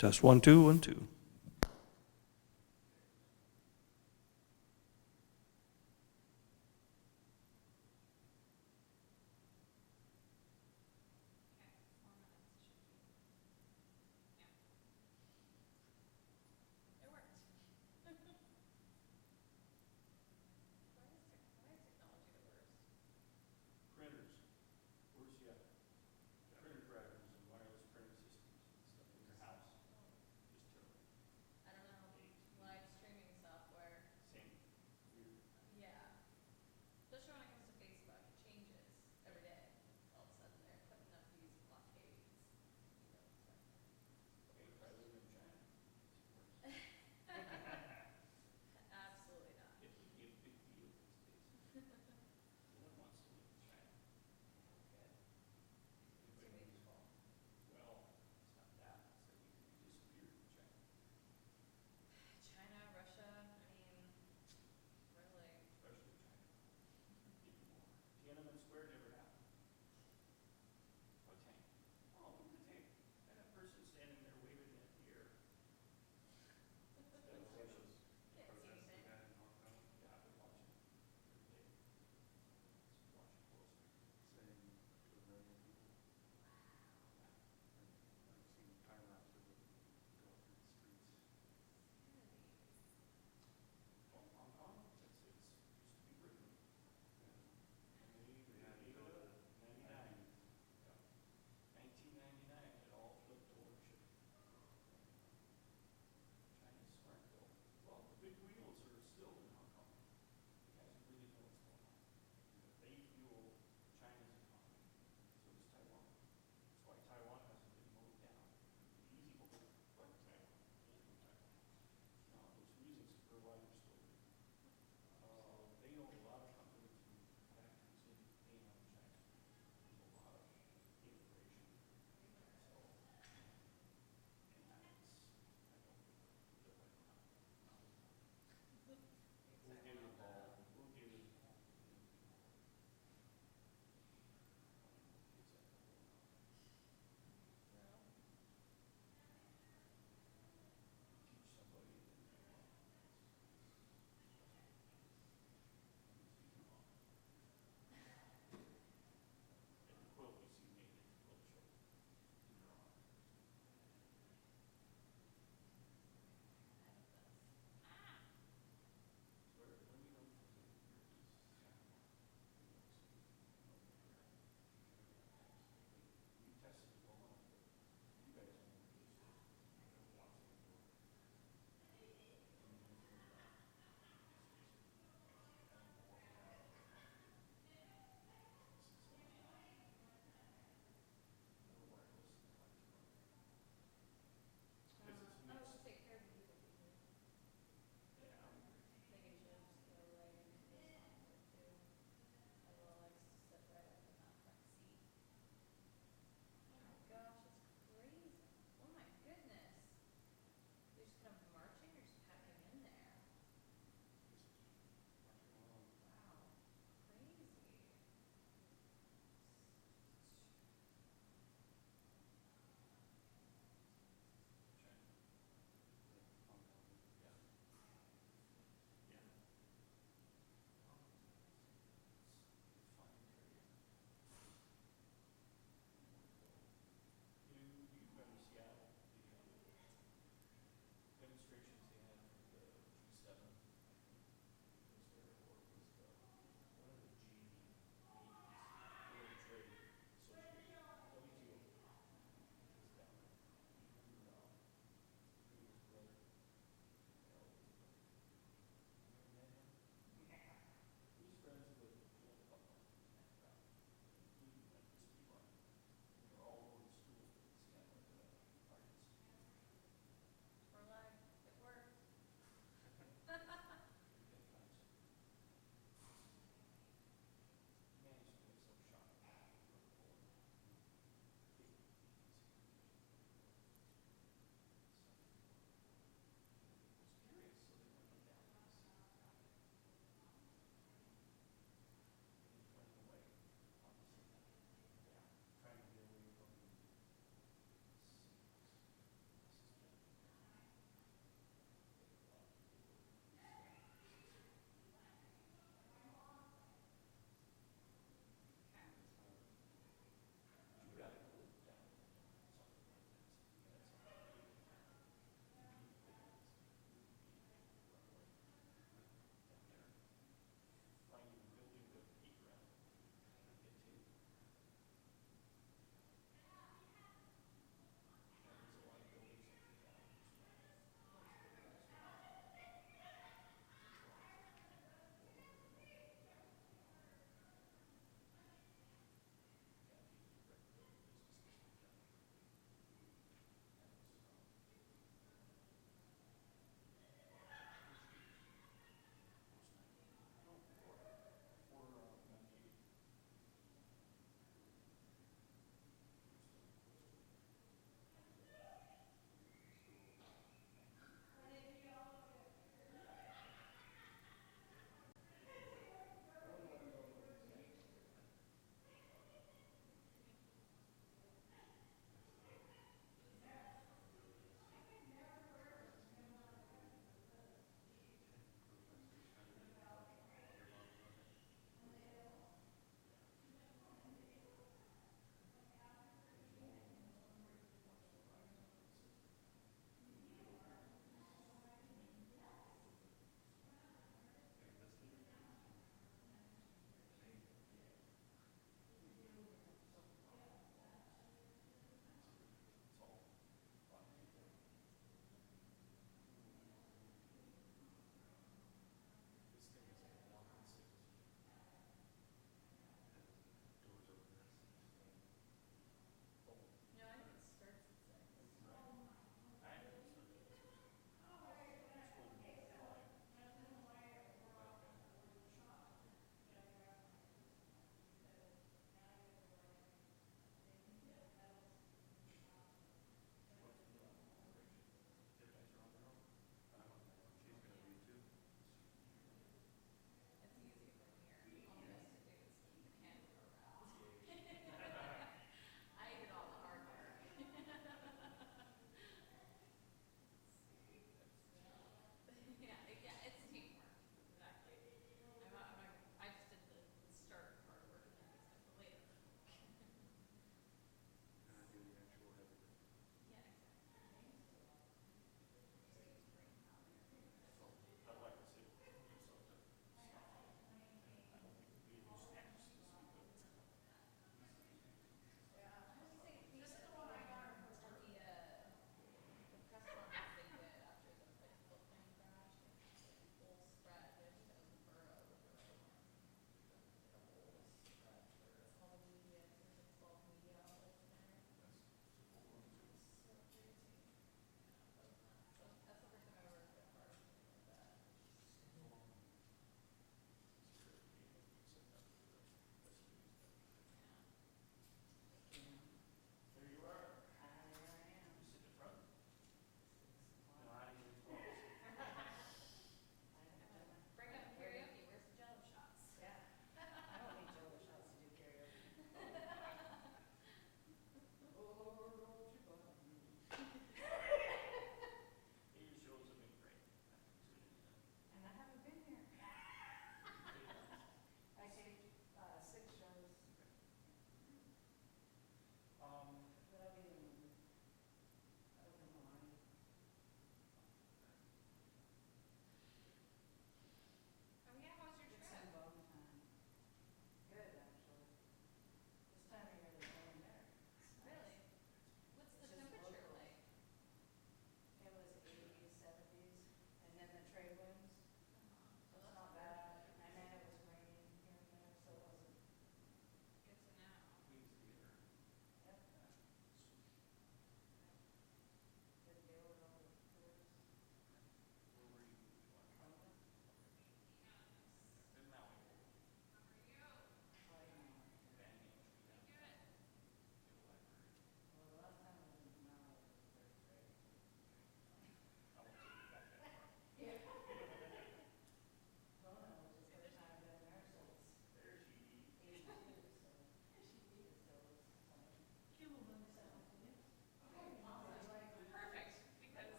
Test 1, 2, 1, 2. Printers. Worse yet. Printer drivers and wireless printing systems and stuff in your house. Just terrible.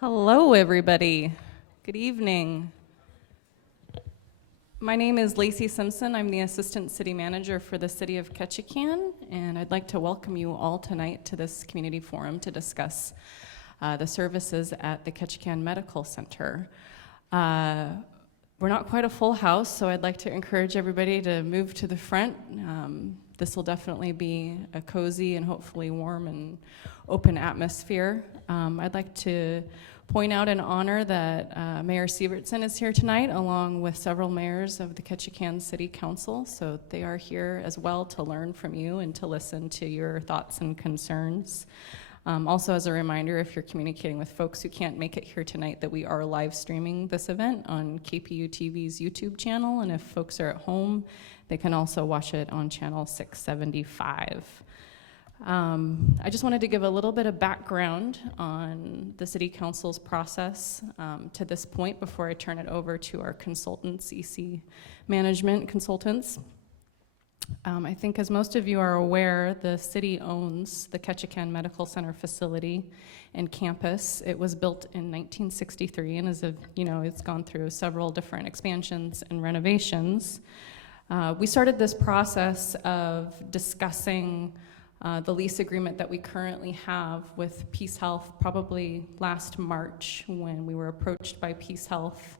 Hello, everybody. Good evening. My name is Lacey Simpson. I'm the Assistant City Manager for the City of Ketchikan, and I'd like to welcome you all tonight to this community forum to discuss the services at the Ketchikan Medical Center. We're not quite a full house, so I'd like to encourage everybody to move to the front. This will definitely be a cozy and hopefully warm and open atmosphere. I'd like to point out and honor that Mayor Sievertson is here tonight, along with several mayors of the Ketchikan City Council. So they are here as well to learn from you and to listen to your thoughts and concerns. Also, as a reminder, if you're communicating with folks who can't make it here tonight, that we are live streaming this event on KPU TV's YouTube channel, and if folks are at home, they can also watch it on channel 675. I just wanted to give a little bit of background on the City Council's process to this point before I turn it over to our consultants, EC management consultants. I think as most of you are aware, the city owns the Ketchikan Medical Center facility and campus. It was built in 1963 and it's gone through several different expansions and renovations. We started this process of discussing the lease agreement that we currently have with Peace Health probably last March when we were approached by Peace Health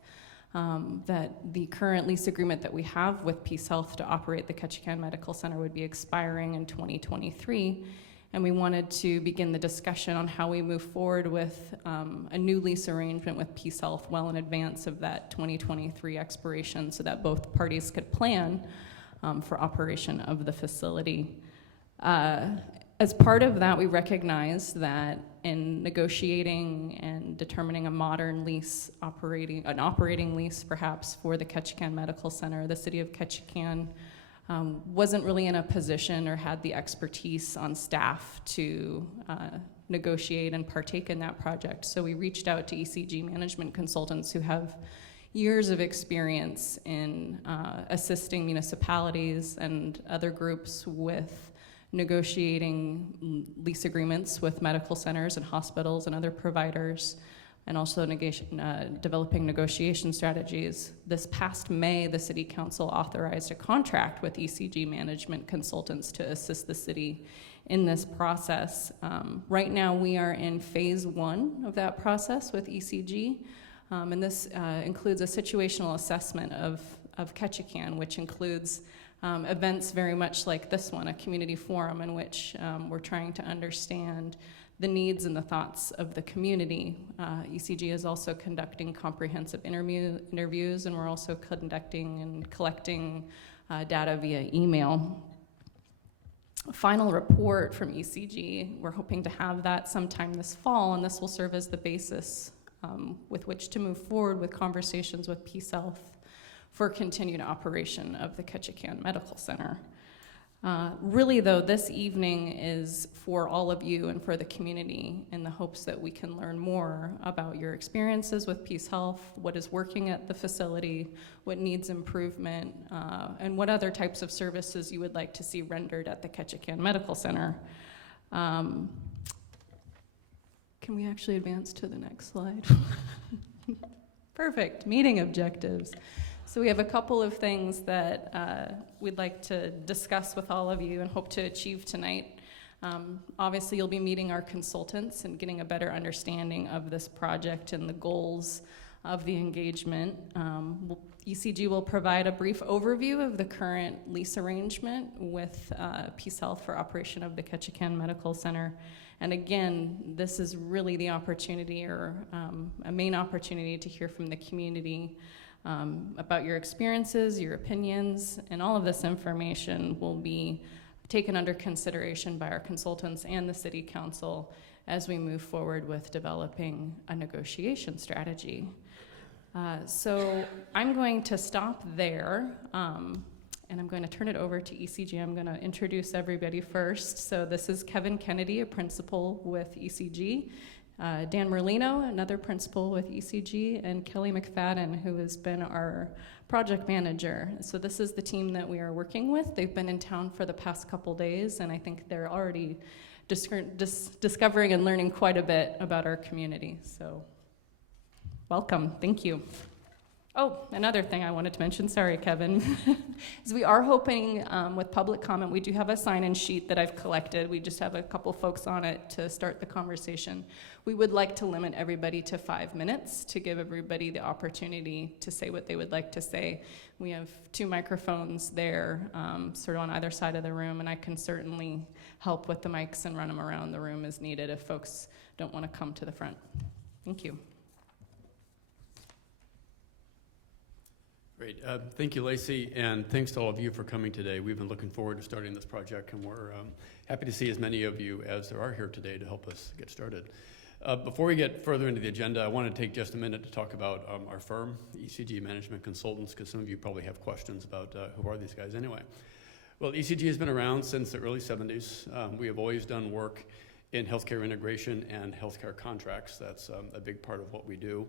that the current lease agreement that we have with Peace Health to operate the Ketchikan Medical Center would be expiring in 2023, and we wanted to begin the discussion on how we move forward with a new lease arrangement with Peace Health well in advance of that 2023 expiration so that both parties could plan for operation of the facility. As part of that, we recognize that in negotiating and determining a modern lease an operating lease perhaps for the Ketchikan Medical Center, the city of Ketchikan wasn't really in a position or had the expertise on staff to negotiate and partake in that project. So we reached out to ECG management consultants who have years of experience in assisting municipalities and other groups with negotiating lease agreements with medical centers and hospitals and other providers, and also developing negotiation strategies. This past May, the City Council authorized a contract with ECG management consultants to assist the city in this process. Right now, we are in phase 1 of that process with ECG, and this includes a situational assessment of Ketchikan, which includes events very much like this one, a community forum in which we're trying to understand the needs and the thoughts of the community. ECG is also conducting comprehensive interviews, and we're also conducting and collecting data via email. A final report from ECG, we're hoping to have that sometime this fall, and this will serve as the basis with which to move forward with conversations with Peace Health for continued operation of the Ketchikan Medical Center. Really, though, this evening is for all of you and for the community in the hopes that we can learn more about your experiences with Peace Health, what is working at the facility, what needs improvement, and what other types of services you would like to see rendered at the Ketchikan Medical Center. Can we actually advance to the next slide? Perfect, meeting objectives. So we have a couple of things that we'd like to discuss with all of you and hope to achieve tonight. Obviously, you'll be meeting our consultants and getting a better understanding of this project and the goals of the engagement. ECG will provide a brief overview of the current lease arrangement with Peace Health for operation of the Ketchikan Medical Center. And again, this is really the opportunity or a main opportunity to hear from the community about your experiences, your opinions, and all of this information will be taken under consideration by our consultants and the City Council as we move forward with developing a negotiation strategy. So I'm going to stop there, and I'm going to turn it over to ECG. I'm going to introduce everybody first. So this is Kevin Kennedy, a principal with ECG. Dan Merlino, another principal with ECG, and Kelly McFadden, who has been our project manager. So this is the team that we are working with. They've been in town for the past couple days, and I think they're already discovering and learning quite a bit about our community. So Welcome, thank you. Oh, another thing I wanted to mention, sorry, Kevin, is we are hoping with public comment, we do have a sign-in sheet that I've collected. We just have a couple folks on it to start the conversation. We would like to limit everybody to 5 minutes to give everybody the opportunity to say what they would like to say. We have 2 microphones there, sort of on either side of the room, and I can certainly help with the mics and run them around the room as needed if folks don't want to come to the front. Thank you. Great. Thank you, Lacey, and thanks to all of you for coming today. We've been looking forward to starting this project, and we're happy to see as many of you as there are here today to help us get started. Before we get further into the agenda, I want to take just a minute to talk about our firm, ECG Management Consultants, because some of you probably have questions about who are these guys anyway. Well, ECG has been around since the early 70s. We have always done work in healthcare integration and healthcare contracts. That's a big part of what we do.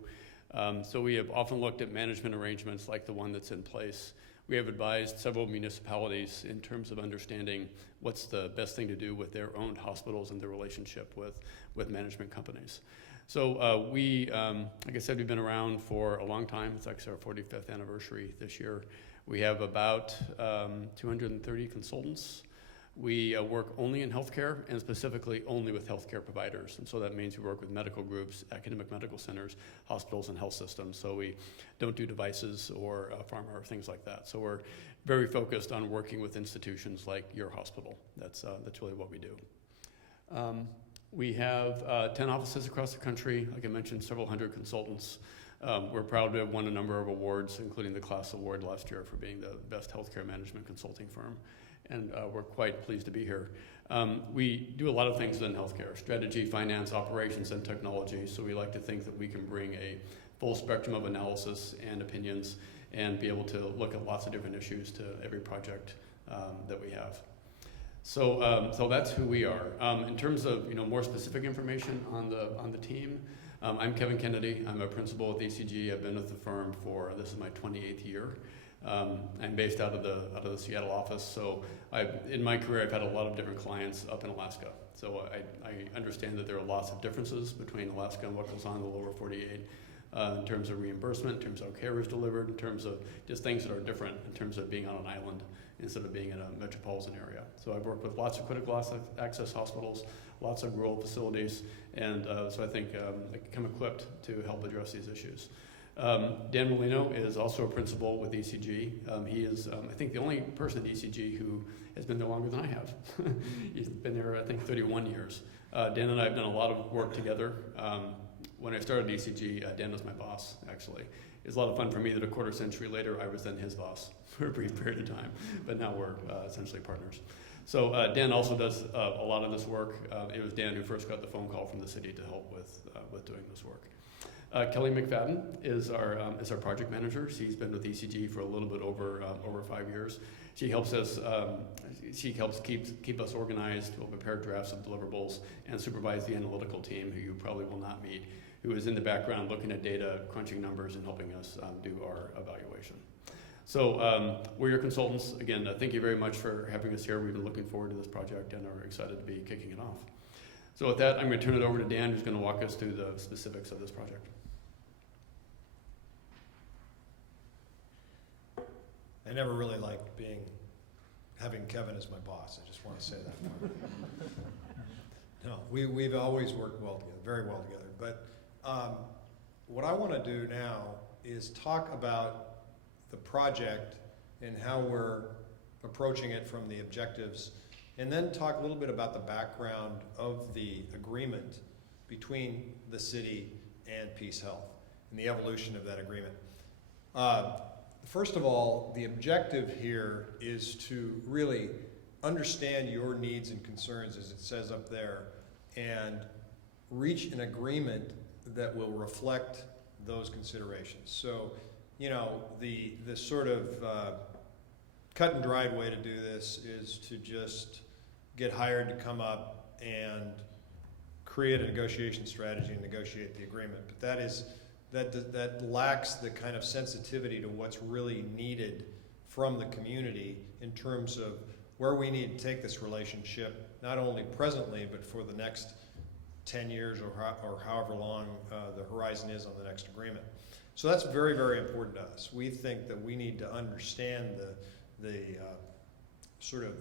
So we have often looked at management arrangements like the one that's in place. We have advised several municipalities in terms of understanding what's the best thing to do with their own hospitals and their relationship with management companies. So we, like I said, we've been around for a long time. It's actually our 45th anniversary this year. We have about 230 consultants. We work only in healthcare and specifically only with healthcare providers. And so that means we work with medical groups, academic medical centers, hospitals, and health systems. So we don't do devices or pharma or things like that. So we're very focused on working with institutions like your hospital. That's really what we do. We have 10 offices across the country. Like I mentioned, several hundred consultants. We're proud to have won a number of awards, including the Class Award last year for being the best healthcare management consulting firm. And we're quite pleased to be here. We do a lot of things in healthcare: strategy, finance, operations, and technology. So we like to think that we can bring a full spectrum of analysis and opinions and be able to look at lots of different issues to every project that we have. So that's who we are. In terms of more specific information on the team, I'm Kevin Kennedy. I'm a principal at ECG. I've been with the firm for, this is my 28th year. I'm based out of the Seattle office, so in my career I've had a lot of different clients up in Alaska. So I understand that there are lots of differences between Alaska and what goes on in the lower 48 in terms of reimbursement, in terms of how care is delivered, in terms of just things that are different in terms of being on an island instead of being in a metropolitan area. So I've worked with lots of critical access hospitals, lots of rural facilities, and so I think I come equipped to help address these issues. Dan Molino is also a principal with ECG. He is, I think, the only person at ECG who has been there longer than I have. He's been there, I think, 31 years. Dan and I have done a lot of work together. When I started ECG, Dan was my boss, actually. It was a lot of fun for me that a quarter century later, I was then his boss for a brief period of time. But now we're essentially partners. So Dan also does a lot of this work. It was Dan who first got the phone call from the city to help with doing this work. Kelly McFadden is our project manager. She's been with ECG for a little bit over 5 years. She helps us. She helps keep us organized. We'll prepare drafts of deliverables and supervise the analytical team, who you probably will not meet, who is in the background looking at data, crunching numbers, and helping us do our evaluation. So we're your consultants. Again, thank you very much for having us here. We've been looking forward to this project and are excited to be kicking it off. So with that, I'm going to turn it over to Dan, who's going to walk us through the specifics of this project. I never really liked having Kevin as my boss. I just want to say that. No, we've always worked well together, very well together. But what I want to do now is talk about the project and how we're approaching it from the objectives, and then talk a little bit about the background of the agreement between the city and Peace Health and the evolution of that agreement. First of all, the objective here is to really understand your needs and concerns, as it says up there, and reach an agreement that will reflect those considerations. So, the sort of cut and dried way to do this is to just get hired to come up and create a negotiation strategy and negotiate the agreement. But that lacks the kind of sensitivity to what's really needed from the community in terms of where we need to take this relationship, not only presently, but for the next 10 years or however long the horizon is on the next agreement. So that's very, very important to us. We think that we need to understand the sort of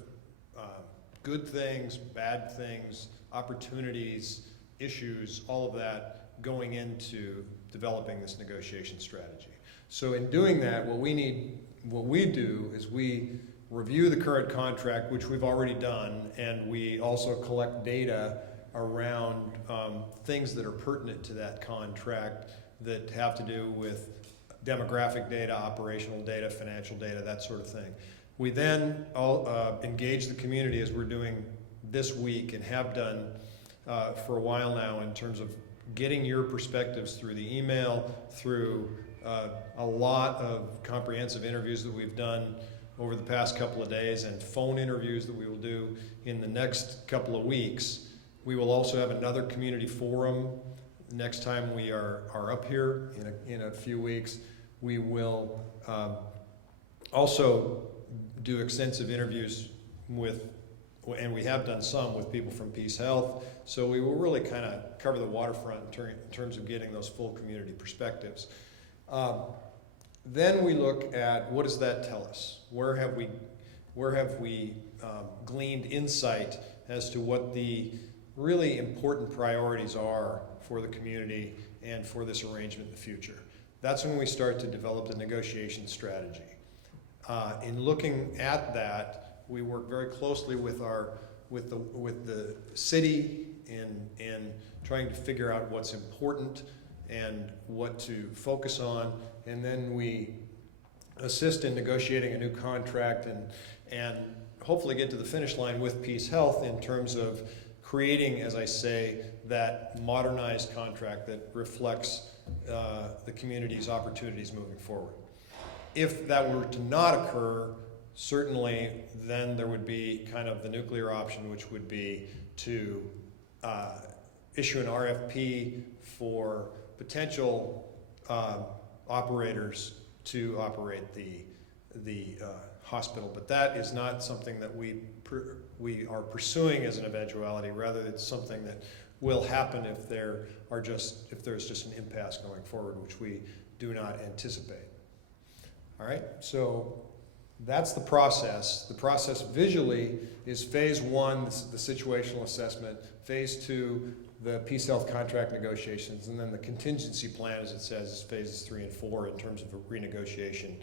good things, bad things, opportunities, issues, all of that going into developing this negotiation strategy. So in doing that, what we do is we review the current contract, which we've already done, and we also collect data around things that are pertinent to that contract that have to do with demographic data, operational data, financial data, that sort of thing. We then engage the community, as we're doing this week and have done for a while now, in terms of getting your perspectives through the email, through a lot of comprehensive interviews that we've done over the past couple of days, and phone interviews that we will do in the next couple of weeks. We will also have another community forum next time we are up here in a few weeks. We will also do extensive interviews with, and we have done some with people from Peace Health. So we will really kind of cover the waterfront in terms of getting those full community perspectives. Then we look at, what does that tell us? Where have we gleaned insight as to what the really important priorities are for the community and for this arrangement in the future? That's when we start to develop the negotiation strategy. In looking at that, we work very closely with the city in trying to figure out what's important and what to focus on, and then we assist in negotiating a new contract and hopefully get to the finish line with Peace Health in terms of creating, as I say, that modernized contract that reflects the community's opportunities moving forward. If that were to not occur, certainly then there would be kind of the nuclear option, which would be to issue an RFP for potential operators to operate the hospital. But that is not something that we are pursuing as an eventuality. Rather, it's something that will happen if there's just an impasse going forward, which we do not anticipate. All right, so that's the process. The process visually is phase one, the situational assessment, phase two, the Peace Health contract negotiations, and then the contingency plan, as it says, is phases 3 and 4 in terms of a renegotiation,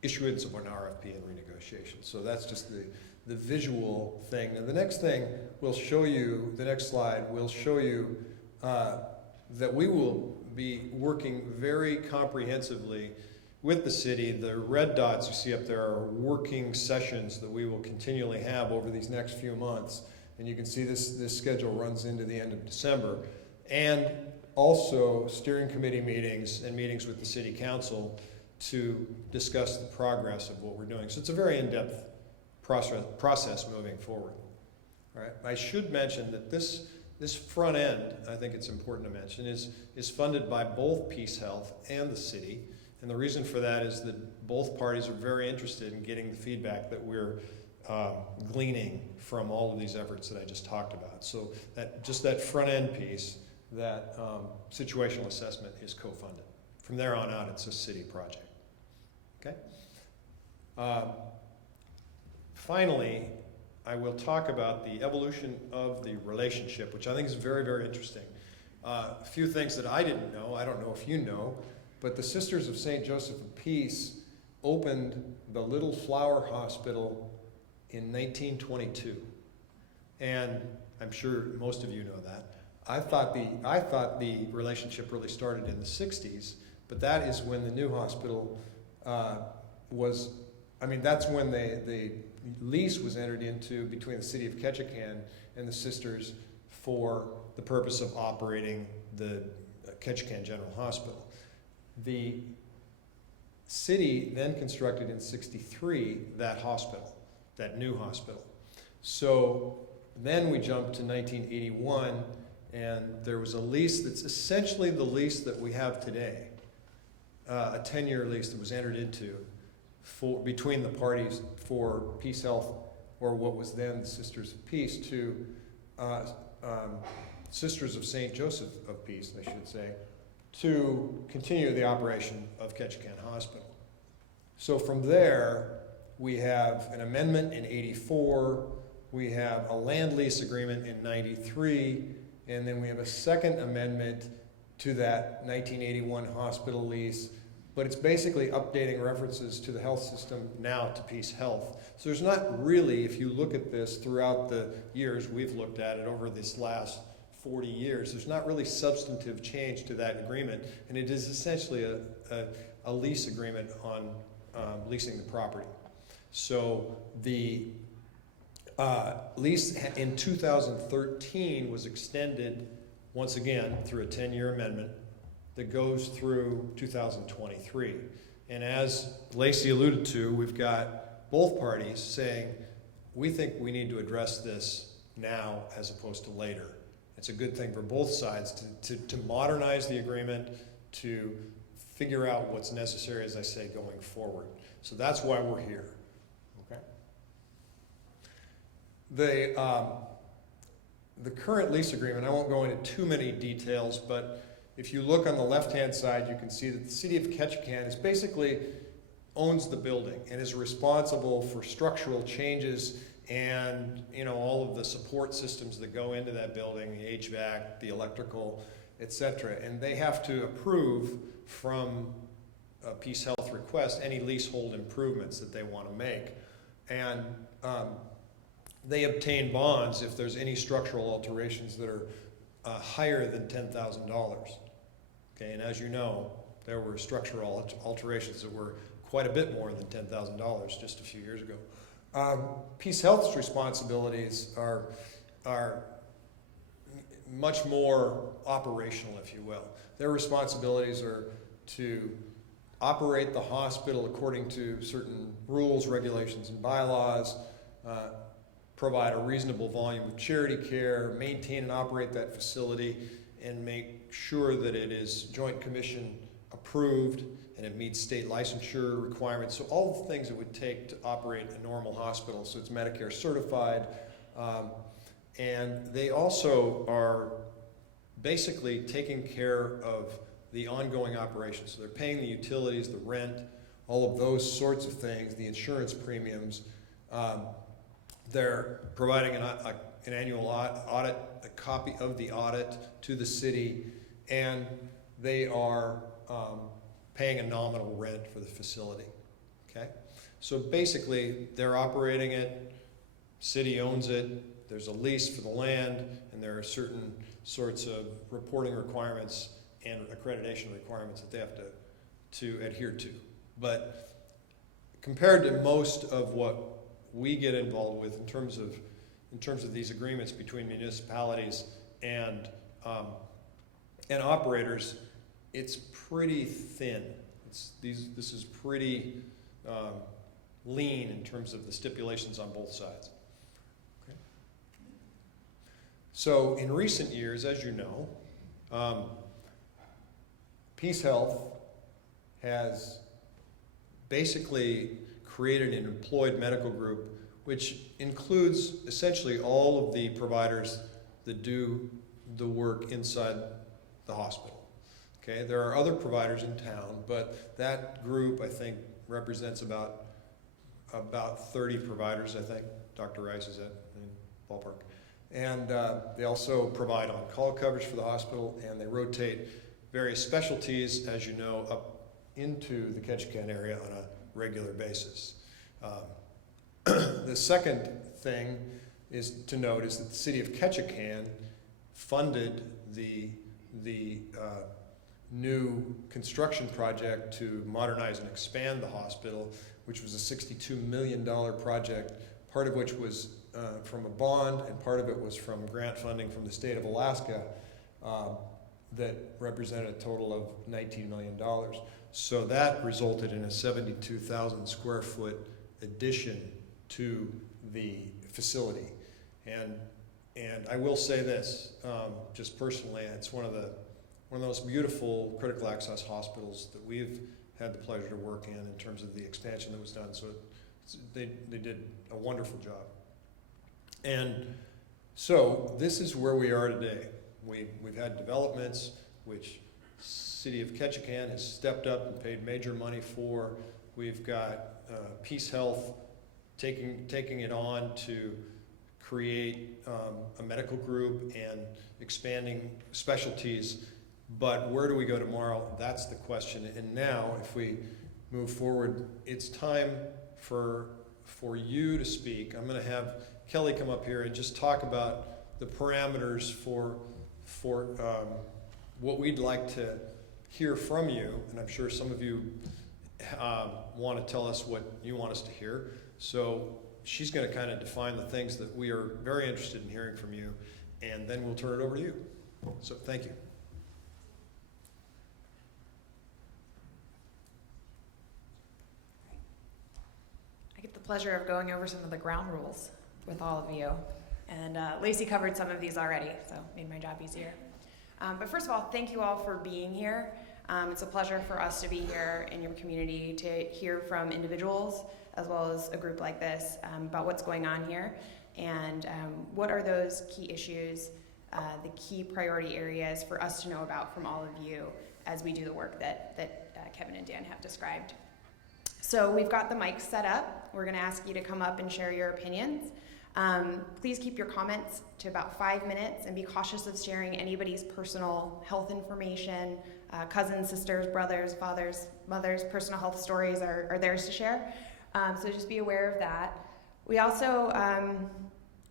issuance of an RFP and renegotiation. So that's just the visual thing. And the next thing we'll show you, the next slide, will show you that we will be working very comprehensively with the city. The red dots you see up there are working sessions that we will continually have over these next few months. And you can see this schedule runs into the end of December. And also steering committee meetings and meetings with the city council to discuss the progress of what we're doing. So it's a very in-depth process moving forward. All right. I should mention that this front end, I think it's important to mention, is funded by both Peace Health and the city. And the reason for that is that both parties are very interested in getting the feedback that we're gleaning from all of these efforts that I just talked about. So that front end piece, that situational assessment is co-funded. From there on out, it's a city project. Okay? Finally, I will talk about the evolution of the relationship, which I think is very, very interesting. A few things that I didn't know, I don't know if you know, but the Sisters of St. Joseph of Peace opened the Little Flower Hospital in 1922. And I'm sure most of you know that. I thought the relationship really started in the 60s, but that is when the new hospital that's when the lease was entered into between the city of Ketchikan and the Sisters for the purpose of operating the Ketchikan General Hospital. The city then constructed in '63 that hospital, that new hospital. So then we jumped to 1981, and there was a lease that's essentially the lease that we have today, a 10-year lease that was entered into between the parties for Peace Health, or what was then the Sisters of Peace, to Sisters of St. Joseph of Peace, I should say, to continue the operation of Ketchikan Hospital. So from there, we have an amendment in '84, we have a land lease agreement in '93, and then we have a second amendment to that 1981 hospital lease, but it's basically updating references to the health system now to Peace Health. So there's not really, if you look at this throughout the years, we've looked at it over this last 40 years, there's not really substantive change to that agreement, and it is essentially a lease agreement on leasing the property. So the lease in 2013 was extended once again through a 10-year amendment that goes through 2023. And as Lacey alluded to, we've got both parties saying, we think we need to address this now as opposed to later. It's a good thing for both sides to modernize the agreement, to figure out what's necessary, as I say, going forward. So that's why we're here. Okay. The current lease agreement, I won't go into too many details, but if you look on the left-hand side, you can see that the city of Ketchikan is basically owns the building and is responsible for structural changes and all of the support systems that go into that building, the HVAC, the electrical, etc. And they have to approve from a Peace Health request any leasehold improvements that they want to make. And they obtain bonds if there's any structural alterations that are higher than $10,000. Okay, and as you know, there were structural alterations that were quite a bit more than $10,000 just a few years ago. Peace Health's responsibilities are much more operational, if you will. Their responsibilities are to operate the hospital according to certain rules, regulations, and bylaws, provide a reasonable volume of charity care, maintain and operate that facility, and make sure that it is Joint Commission approved and it meets state licensure requirements. So all the things it would take to operate a normal hospital. So it's Medicare certified. And they also are basically taking care of the ongoing operations. So they're paying the utilities, the rent, all of those sorts of things, the insurance premiums. They're providing an annual audit, a copy of the audit to the city, and they are paying a nominal rent for the facility. Okay? So basically, they're operating it, city owns it, there's a lease for the land, and there are certain sorts of reporting requirements and accreditation requirements that they have to adhere to. But compared to most of what we get involved with in terms of these agreements between municipalities and operators, it's pretty thin. This is pretty lean in terms of the stipulations on both sides. Okay. So in recent years, as you know, Peace Health has basically created an employed medical group, which includes essentially all of the providers that do the work inside the hospital. Okay, there are other providers in town, but that group, I think, represents about 30 providers, I think. Dr. Rice is at in ballpark. And they also provide on-call coverage for the hospital, and they rotate various specialties, as you know, up into the Ketchikan area on a regular basis. The second thing is to note is that the city of Ketchikan funded the new construction project to modernize and expand the hospital, which was a $62 million project, part of which was from a bond and part of it was from grant funding from the state of Alaska that represented a total of $19 million. So that resulted in a 72,000 square foot addition to the facility. And I will say this, just personally, it's one of the most beautiful critical access hospitals that we've had the pleasure to work in terms of the expansion that was done. So they did a wonderful job. And so this is where we are today. We've had developments which City of Ketchikan has stepped up and paid major money for. We've got Peace Health taking it on to create a medical group and expanding specialties. But where do we go tomorrow? That's the question. And now, if we move forward, it's time for you to speak. I'm going to have Kelly come up here and just talk about the parameters for what we'd like to hear from you. And I'm sure some of you want to tell us what you want us to hear. So she's going to kind of define the things that we are very interested in hearing from you, and then we'll turn it over to you. So thank you. I get the pleasure of going over some of the ground rules with all of you. And Lacey covered some of these already, so made my job easier. But first of all, thank you all for being here. It's a pleasure for us to be here in your community to hear from individuals as well as a group like this about what's going on here and what are those key issues, the key priority areas for us to know about from all of you as we do the work that Kevin and Dan have described. So we've got the mics set up. We're going to ask you to come up and share your opinions. Please keep your comments to about 5 minutes and be cautious of sharing anybody's personal health information. Cousins, sisters, brothers, fathers, mothers' personal health stories are theirs to share. So just be aware of that. We also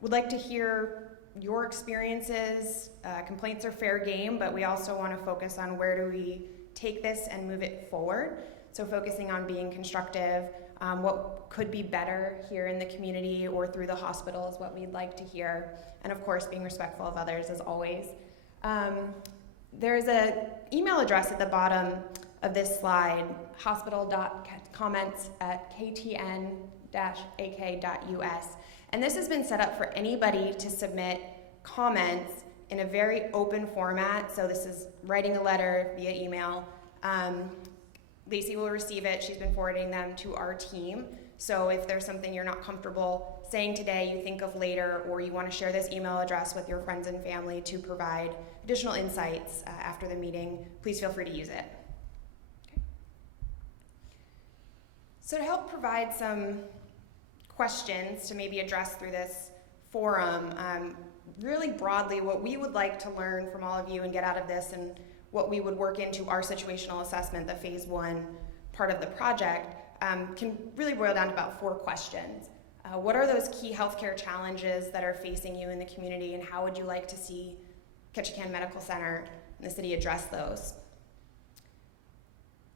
would like to hear your experiences. Complaints are fair game, but we also want to focus on where do we take this and move it forward. So focusing on being constructive, what could be better here in the community or through the hospital is what we'd like to hear. And of course, being respectful of others as always. There's an email address at the bottom of this slide, hospital.comments@ktn-ak.us. And this has been set up for anybody to submit comments in a very open format. So this is writing a letter via email. Lacey will receive it. She's been forwarding them to our team. So if there's something you're not comfortable saying today, you think of later, or you want to share this email address with your friends and family to provide additional insights after the meeting, please feel free to use it. Okay. So to help provide some questions to maybe address through this forum, really broadly, what we would like to learn from all of you and get out of this, and what we would work into our situational assessment, the phase 1 part of the project, can really boil down to about 4 questions. What are those key healthcare challenges that are facing you in the community, and how would you like to see Ketchikan Medical Center and the city address those?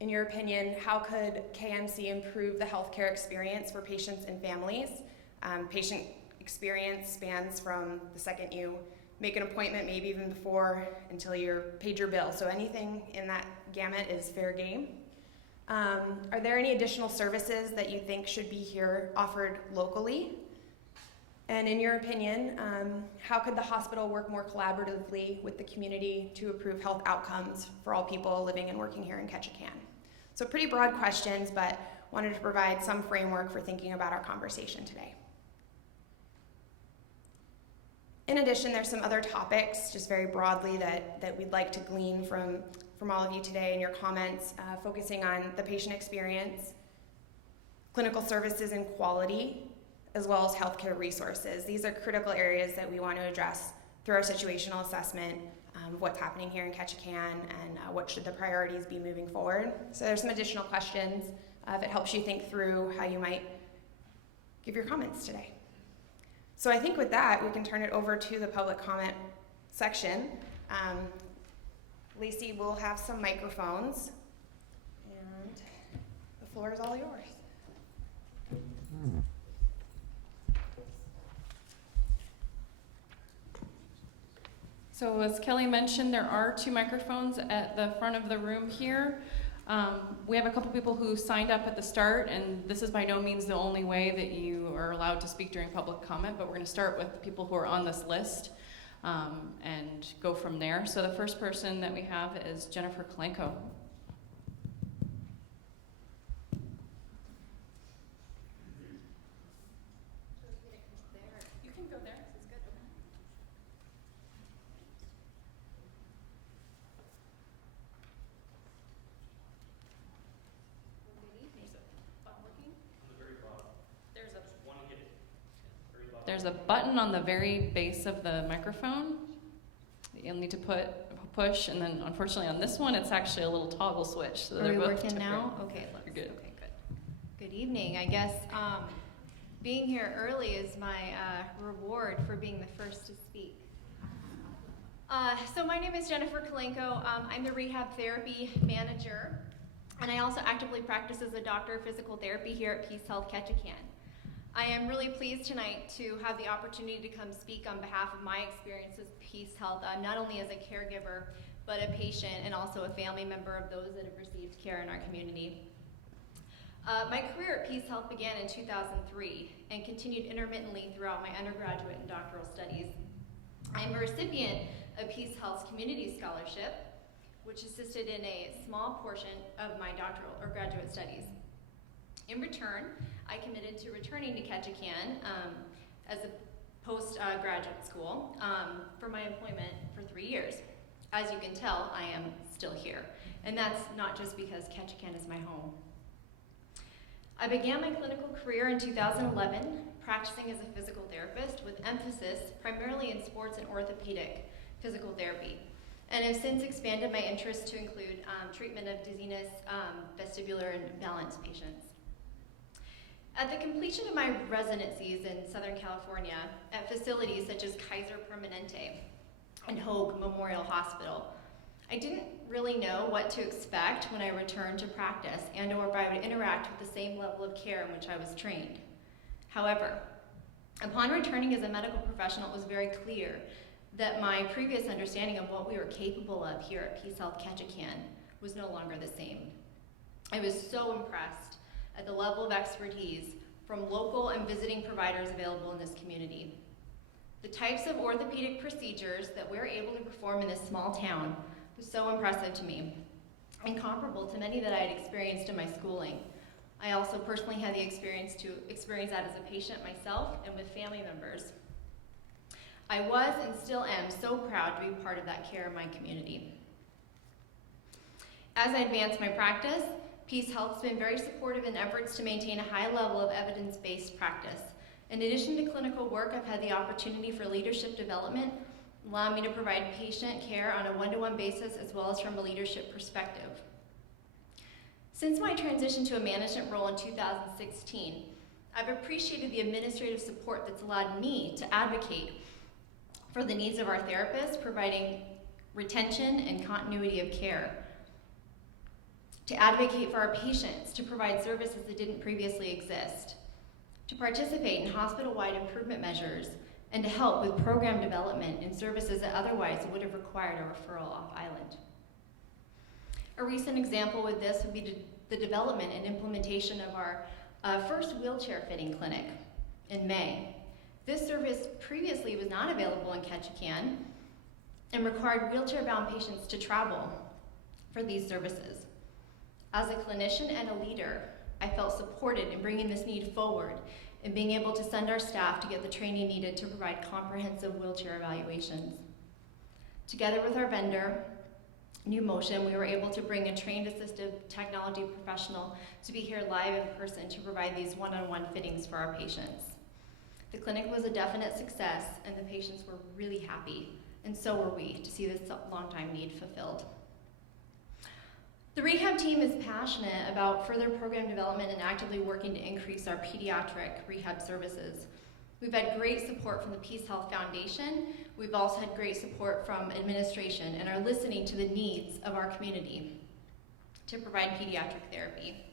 In your opinion, how could KMC improve the healthcare experience for patients and families? Patient experience spans from the second you make an appointment, maybe even before, until you're paid your bill. So anything in that gamut is fair game. Are there any additional services that you think should be here offered locally? And in your opinion, how could the hospital work more collaboratively with the community to improve health outcomes for all people living and working here in Ketchikan? So pretty broad questions, but wanted to provide some framework for thinking about our conversation today. In addition, there's some other topics, just very broadly, that we'd like to glean from all of you today in your comments, focusing on the patient experience, clinical services and quality, as well as healthcare resources. These are critical areas that we want to address through our situational assessment of what's happening here in Ketchikan and what should the priorities be moving forward. So there's some additional questions if it helps you think through how you might give your comments today. So I think with that, we can turn it over to the public comment section. Lacey will have some microphones, and the floor is all yours. So as Kelly mentioned, there are 2 microphones at the front of the room here. We have a couple people who signed up at the start, and this is by no means the only way that you are allowed to speak during public comment, but we're going to start with the people who are on this list and go from there. So the first person that we have is Jennifer Kalenko. You can go there. This is good. there's a button on the very base of the microphone that you'll need to push, and then unfortunately on this one, it's actually a little toggle switch. So Are they're we both working different. now? Okay, let's. You're good. Okay, good. Good evening. I guess being here early is my reward for being the first to speak. So my name is Jennifer Kalenko. I'm the rehab therapy manager, and I also actively practice as a doctor of physical therapy here at Peace Health Ketchikan. I am really pleased tonight to have the opportunity to come speak on behalf of my experience with Peace Health, not only as a caregiver, but a patient and also a family member of those that have received care in our community. My career at Peace Health began in 2003 and continued intermittently throughout my undergraduate and doctoral studies. I am a recipient of Peace Health's Community Scholarship, which assisted in a small portion of my doctoral or graduate studies. In return, I committed to returning to Ketchikan as a post-graduate school for my employment for 3 years. As you can tell, I am still here, and that's not just because Ketchikan is my home. I began my clinical career in 2011, practicing as a physical therapist with emphasis primarily in sports and orthopedic physical therapy, and have since expanded my interest to include treatment of dizziness, vestibular, and balance patients. At the completion of my residencies in Southern California at facilities such as Kaiser Permanente and Hoag Memorial Hospital, I didn't really know what to expect when I returned to practice and or if I would interact with the same level of care in which I was trained. However, upon returning as a medical professional, it was very clear that my previous understanding of what we were capable of here at Peace Health Ketchikan was no longer the same. I was so impressed at the level of expertise from local and visiting providers available in this community. The types of orthopedic procedures that we're able to perform in this small town was so impressive to me and comparable to many that I had experienced in my schooling. I also personally had the experience to experience that as a patient myself and with family members. I was and still am so proud to be part of that care in my community. As I advance my practice, Peace Health's been very supportive in efforts to maintain a high level of evidence-based practice. In addition to clinical work, I've had the opportunity for leadership development, allowing me to provide patient care on a one-to-one basis as well as from a leadership perspective. Since my transition to a management role in 2016, I've appreciated the administrative support that's allowed me to advocate for the needs of our therapists, providing retention and continuity of care, to advocate for our patients, to provide services that didn't previously exist, to participate in hospital-wide improvement measures, and to help with program development and services that otherwise would have required a referral off island. A recent example with this would be the development and implementation of our first wheelchair fitting clinic in May. This service previously was not available in Ketchikan and required wheelchair-bound patients to travel for these services. As a clinician and a leader, I felt supported in bringing this need forward and being able to send our staff to get the training needed to provide comprehensive wheelchair evaluations. Together with our vendor, New Motion, we were able to bring a trained assistive technology professional to be here live in person to provide these one-on-one fittings for our patients. The clinic was a definite success, and the patients were really happy, and so were we, to see this long-time need fulfilled. The rehab team is passionate about further program development and actively working to increase our pediatric rehab services. We've had great support from the Peace Health Foundation. We've also had great support from administration and are listening to the needs of our community to provide pediatric therapy.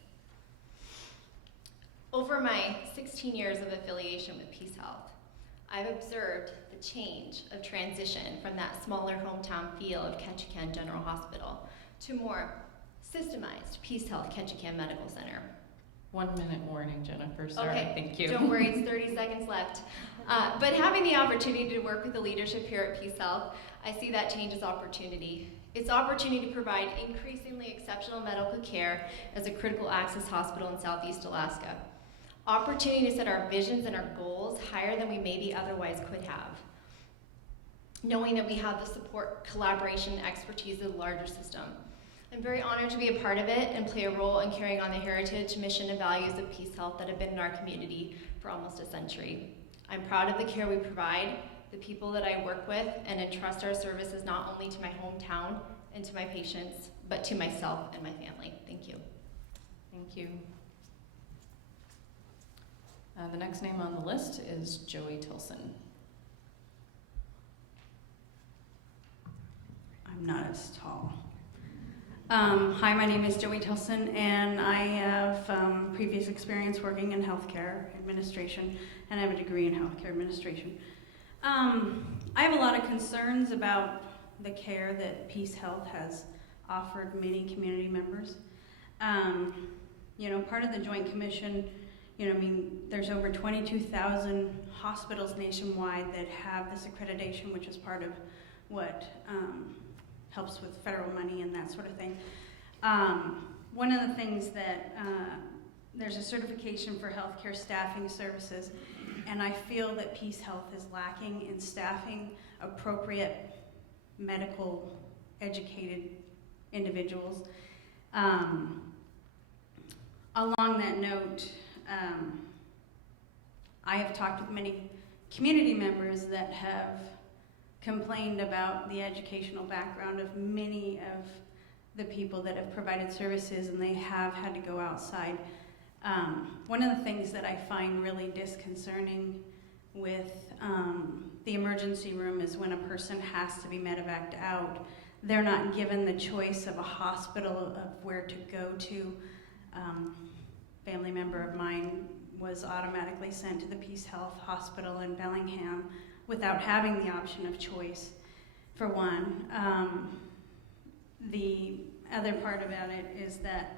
Over my 16 years of affiliation with Peace Health, I've observed the change of transition from that smaller hometown feel of Ketchikan General Hospital to more systemized Peace Health Ketchikan Medical Center. 1 minute warning, Jennifer. Sorry. Okay, Thank you. Don't worry, it's 30 seconds left. But having the opportunity to work with the leadership here at Peace Health, I see that change as opportunity. It's opportunity to provide increasingly exceptional medical care as a critical access hospital in Southeast Alaska. Opportunity to set our visions and our goals higher than we maybe otherwise could have. Knowing that we have the support, collaboration, and expertise of the larger system. I'm very honored to be a part of it and play a role in carrying on the heritage, mission, and values of Peace Health that have been in our community for almost a century. I'm proud of the care we provide, the people that I work with, and entrust our services not only to my hometown and to my patients, but to myself and my family. Thank you. Thank you. The next name on the list is Joey Tilson. I'm not as tall. Hi, my name is Joey Tilson, and I have previous experience working in healthcare administration, and I have a degree in healthcare administration. I have a lot of concerns about the care that Peace Health has offered many community members. Part of the Joint Commission, there's over 22,000 hospitals nationwide that have this accreditation, which is part of what helps with federal money and that sort of thing. One of the things that there's a certification for healthcare staffing services, and I feel that Peace Health is lacking in staffing appropriate medical educated individuals. Along that note, I have talked with many community members that have complained about the educational background of many of the people that have provided services, and they have had to go outside. One of the things that I find really disconcerting with the emergency room is when a person has to be medevaced out, they're not given the choice of a hospital of where to go to. Family member of mine was automatically sent to the Peace Health Hospital in Bellingham without having the option of choice, for one. The other part about it is that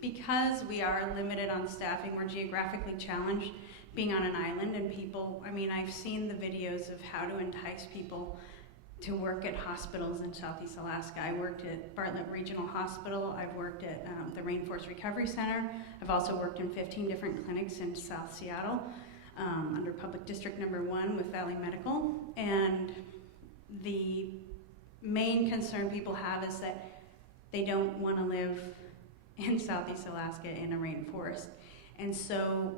because we are limited on staffing, we're geographically challenged being on an island, and people, I've seen the videos of how to entice people to work at hospitals in Southeast Alaska. I worked at Bartlett Regional Hospital. I've worked at the Rainforest Recovery Center. I've also worked in 15 different clinics in South Seattle under Public District Number 1 with Valley Medical. And the main concern people have is that they don't want to live in Southeast Alaska in a rainforest. And so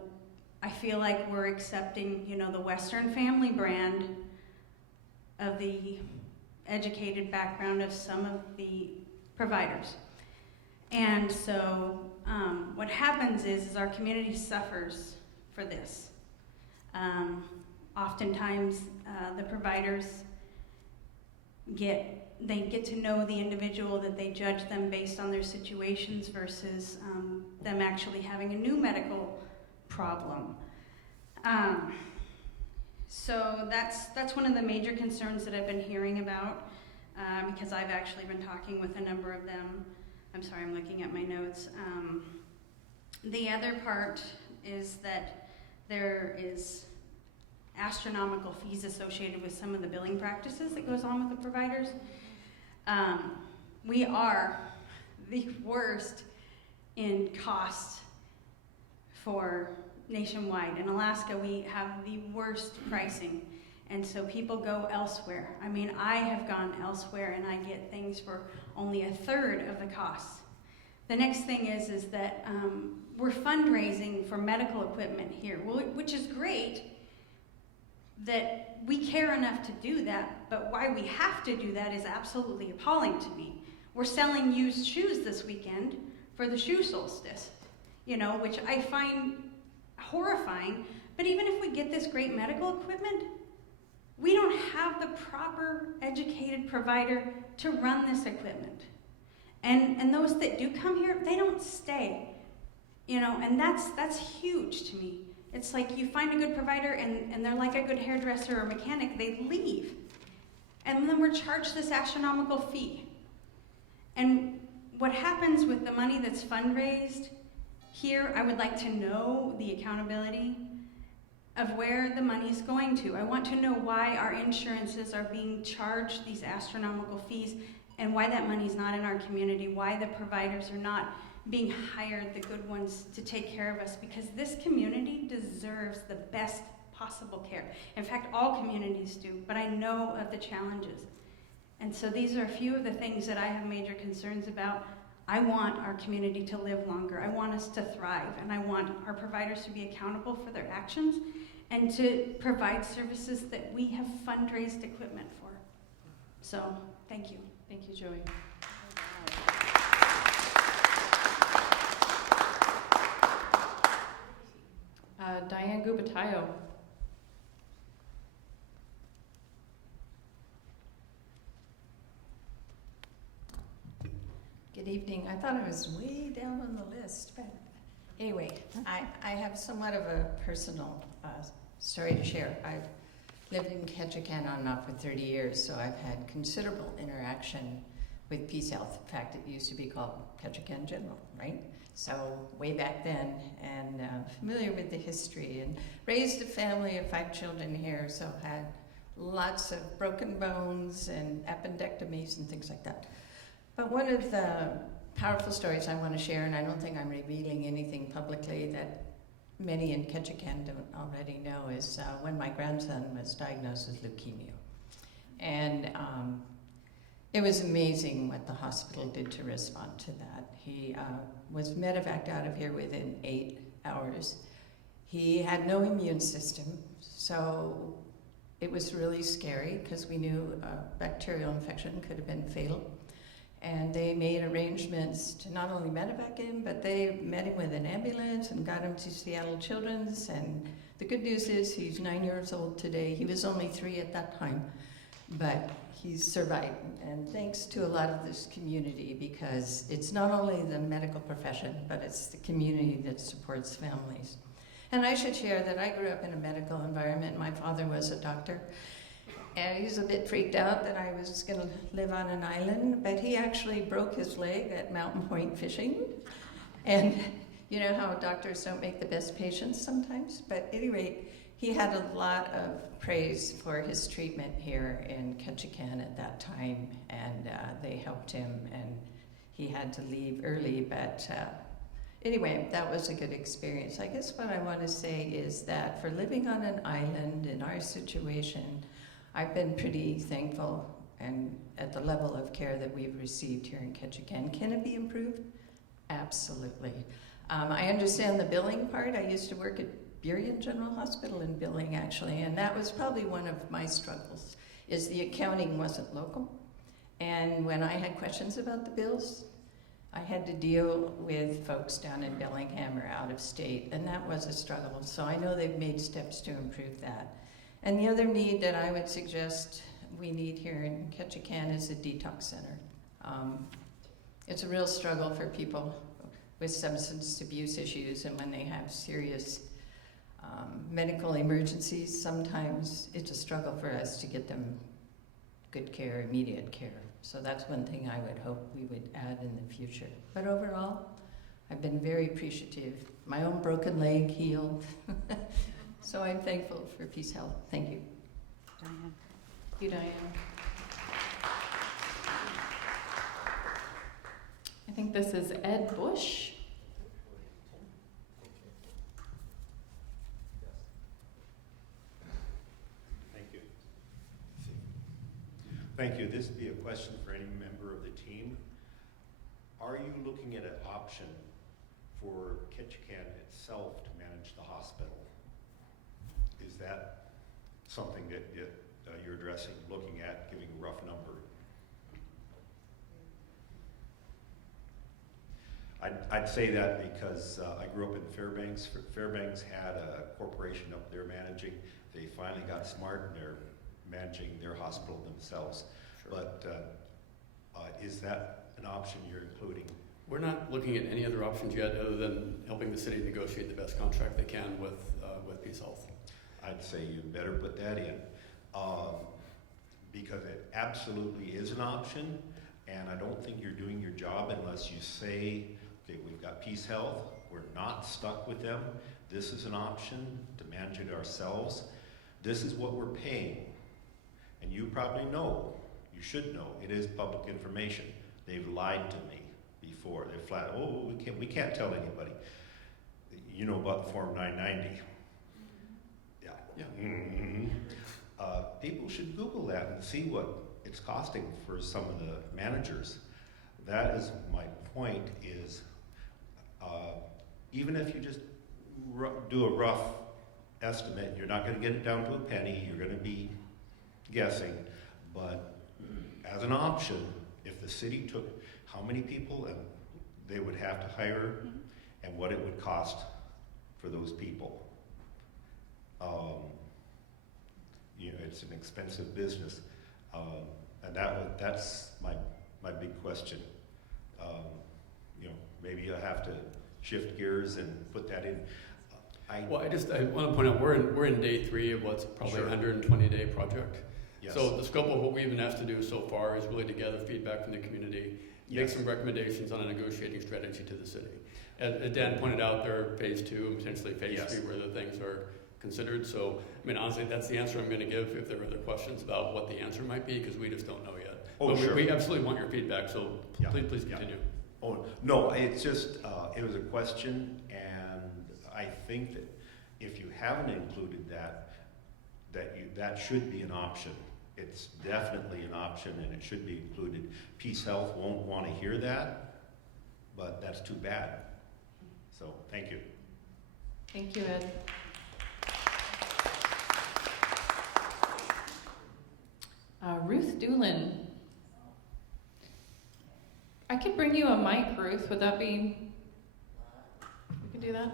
I feel like we're accepting, the Western family brand of the educated background of some of the providers. And so what happens is our community suffers for this. Oftentimes the providers get to know the individual, that they judge them based on their situations versus them actually having a new medical problem. So that's one of the major concerns that I've been hearing about because I've actually been talking with a number of them. I'm sorry, I'm looking at my notes. The other part is that there is astronomical fees associated with some of the billing practices that goes on with the providers. We are the worst in cost for nationwide. In Alaska, we have the worst pricing, and so people go elsewhere. I have gone elsewhere and I get things for only a third of the cost. The next thing is that we're fundraising for medical equipment here, which is great that we care enough to do that, but why we have to do that is absolutely appalling to me. We're selling used shoes this weekend for the shoe solstice, which I find horrifying. But even if we get this great medical equipment, we don't have the proper educated provider to run this equipment. And those that do come here, they don't stay. And that's huge to me. It's like you find a good provider and they're like a good hairdresser or mechanic, they leave. And then we're charged this astronomical fee. And what happens with the money that's fundraised here, I would like to know the accountability of where the money is going to. I want to know why our insurances are being charged these astronomical fees and why that money is not in our community, why the providers are not being hired, the good ones, to take care of us, because this community deserves the best possible care. In fact, all communities do, but I know of the challenges. And so these are a few of the things that I have major concerns about. I want our community to live longer. I want us to thrive, and I want our providers to be accountable for their actions and to provide services that we have fundraised equipment for. So, thank you. Thank you, Joey. Diane Gubatayo. Good evening. I thought I was way down on the list, but anyway, I have somewhat of a personal story to share. I've lived in Ketchikan on and off for 30 years, so I've had considerable interaction with Peace Health. In fact, it used to be called Ketchikan General, right? So way back then, and familiar with the history, and raised a family of 5 children here, so had lots of broken bones and appendectomies and things like that. But one of the powerful stories I want to share, and I don't think I'm revealing anything publicly that many in Ketchikan don't already know, is when my grandson was diagnosed with leukemia. And it was amazing what the hospital did to respond to that. He was medevaced out of here within 8 hours. He had no immune system, so it was really scary because we knew a bacterial infection could have been fatal. And they made arrangements to not only medevac him, but they met him with an ambulance and got him to Seattle Children's. And the good news is he's 9 years old today. He was only 3 at that time, but he's survived. And thanks to a lot of this community, because it's not only the medical profession, but it's the community that supports families. And I should share that I grew up in a medical environment. My father was a doctor. And he was a bit freaked out that I was going to live on an island, but he actually broke his leg at Mountain Point fishing. And you know how doctors don't make the best patients sometimes? But at any rate, he had a lot of praise for his treatment here in Ketchikan at that time, and they helped him, and he had to leave early, but anyway, that was a good experience. I guess what I want to say is that for living on an island in our situation, I've been pretty thankful and at the level of care that we've received here in Ketchikan. Can it be improved? Absolutely. I understand the billing part. I used to work at Burien General Hospital in billing, actually, and that was probably one of my struggles, is the accounting wasn't local. And when I had questions about the bills, I had to deal with folks down in Bellingham or out of state, and that was a struggle. So I know they've made steps to improve that. And the other need that I would suggest we need here in Ketchikan is a detox center. It's a real struggle for people with substance abuse issues, and when they have serious medical emergencies, sometimes it's a struggle for us to get them good care, immediate care. So that's one thing I would hope we would add in the future. But overall, I've been very appreciative. My own broken leg healed. So I'm thankful for Peace Health. Thank you. Diane. Thank you, Diane. I think this is Ed Bush. Thank you. Thank you. This would be a question for any member of the team. Are you looking at an option for Ketchikan itself to manage the hospital? Is that something that you're addressing, looking at, giving a rough number? I'd say that because I grew up in Fairbanks. Fairbanks had a corporation up there managing. They finally got smart and they're managing their hospital themselves. Sure. But is that an option you're including? We're not looking at any other options yet other than helping the city negotiate the best contract they can with Peace Health. I'd say you better put that in because it absolutely is an option, and I don't think you're doing your job unless you say, okay, we've got Peace Health, we're not stuck with them, this is an option to manage it ourselves, this is what we're paying, and you probably know, you should know, it is public information. They've lied to me before. They're flat, oh, we can't tell anybody. You know about Form 990. Yeah. Mm-hmm. People should Google that and see what it's costing for some of the managers. That is my point, is even if you just do a rough estimate. You're not gonna get it down to a penny, you're gonna be guessing, but as an option, if the city took how many people and they would have to hire and what it would cost for those people. You know, it's an expensive business, and that's my big question. You know, maybe I have to shift gears and put that in. I want to point out, we're in day 3 of what's probably Sure. a 120-day project. Yes. So the scope of what we've been asked to do so far is really to gather feedback from the community, make Yes. some recommendations on a negotiating strategy to the city. As Dan pointed out, there are phase 2 and potentially phase Yes. 3 where the things are considered. So, I mean, honestly, that's the answer I'm going to give. If there are other questions about what the answer might be, because we just don't know yet. Oh, but sure. we absolutely want your feedback, so Yeah. please Yeah. continue. Oh, no, it's just, it was a question, and I think that if you haven't included that should be an option. It's definitely an option, and it should be included. Peace Health won't want to hear that, but that's too bad. So, thank you. Thank you, Ed. Ruth Doolin. I could bring you a mic, Ruth. Would that be? We could do that?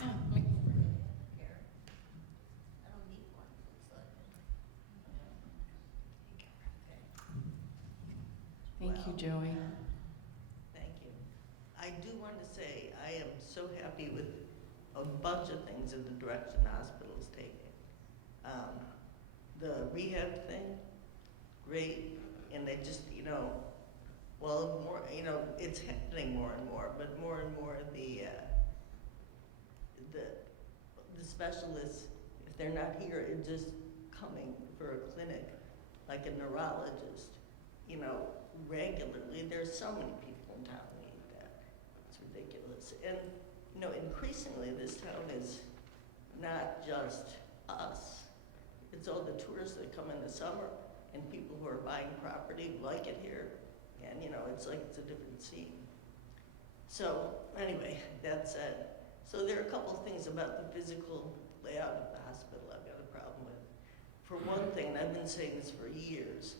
Yeah. Thank you, Joey. Thank you. I do want to say I am so happy with a bunch of things in the direction the hospital is taking. The rehab thing, great, and they just, well, more, it's happening more and more, but more and more the specialists, if they're not here, are just coming for a clinic, like a neurologist, regularly. There's so many people in town who need that. It's ridiculous. And, increasingly this town is not just us. It's all the tourists that come in the summer and people who are buying property like it here. And, it's like it's a different scene. So, anyway, that said, so there are a couple of things about the physical layout of the hospital I've got a problem with. For one thing, and I've been saying this for years,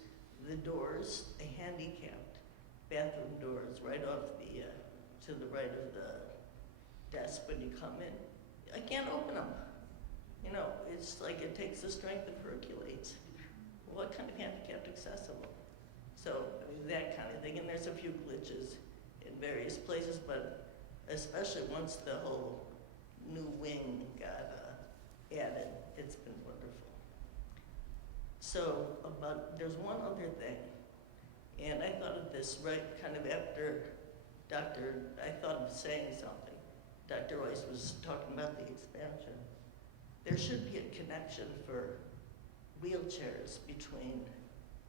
the doors, the handicapped bathroom doors right off the, to the right of the desk when you come in, I can't open them. It's like it takes the strength of Hercules. What kind of handicapped accessible? So, that kind of thing. And there's a few glitches in various places, but especially once the whole new wing got added, it's been wonderful. So, there's one other thing, and I thought of this right kind of after I thought of saying something. Dr. Royce was talking about the expansion. There should be a connection for wheelchairs between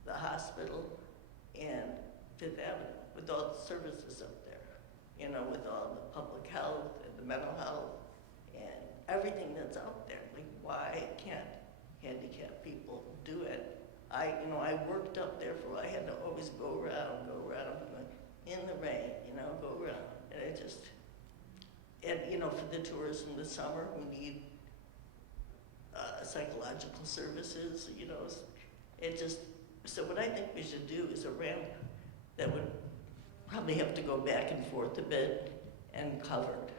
the hospital and Fifth Avenue with all the services up there, with all the public health and the mental health and everything that's out there. Like, why can't handicapped people do it? I worked up there I had to always go around in the rain, go around. And for the tourists in the summer who need psychological services, so what I think we should do is a ramp that would probably have to go back and forth a bit and covered.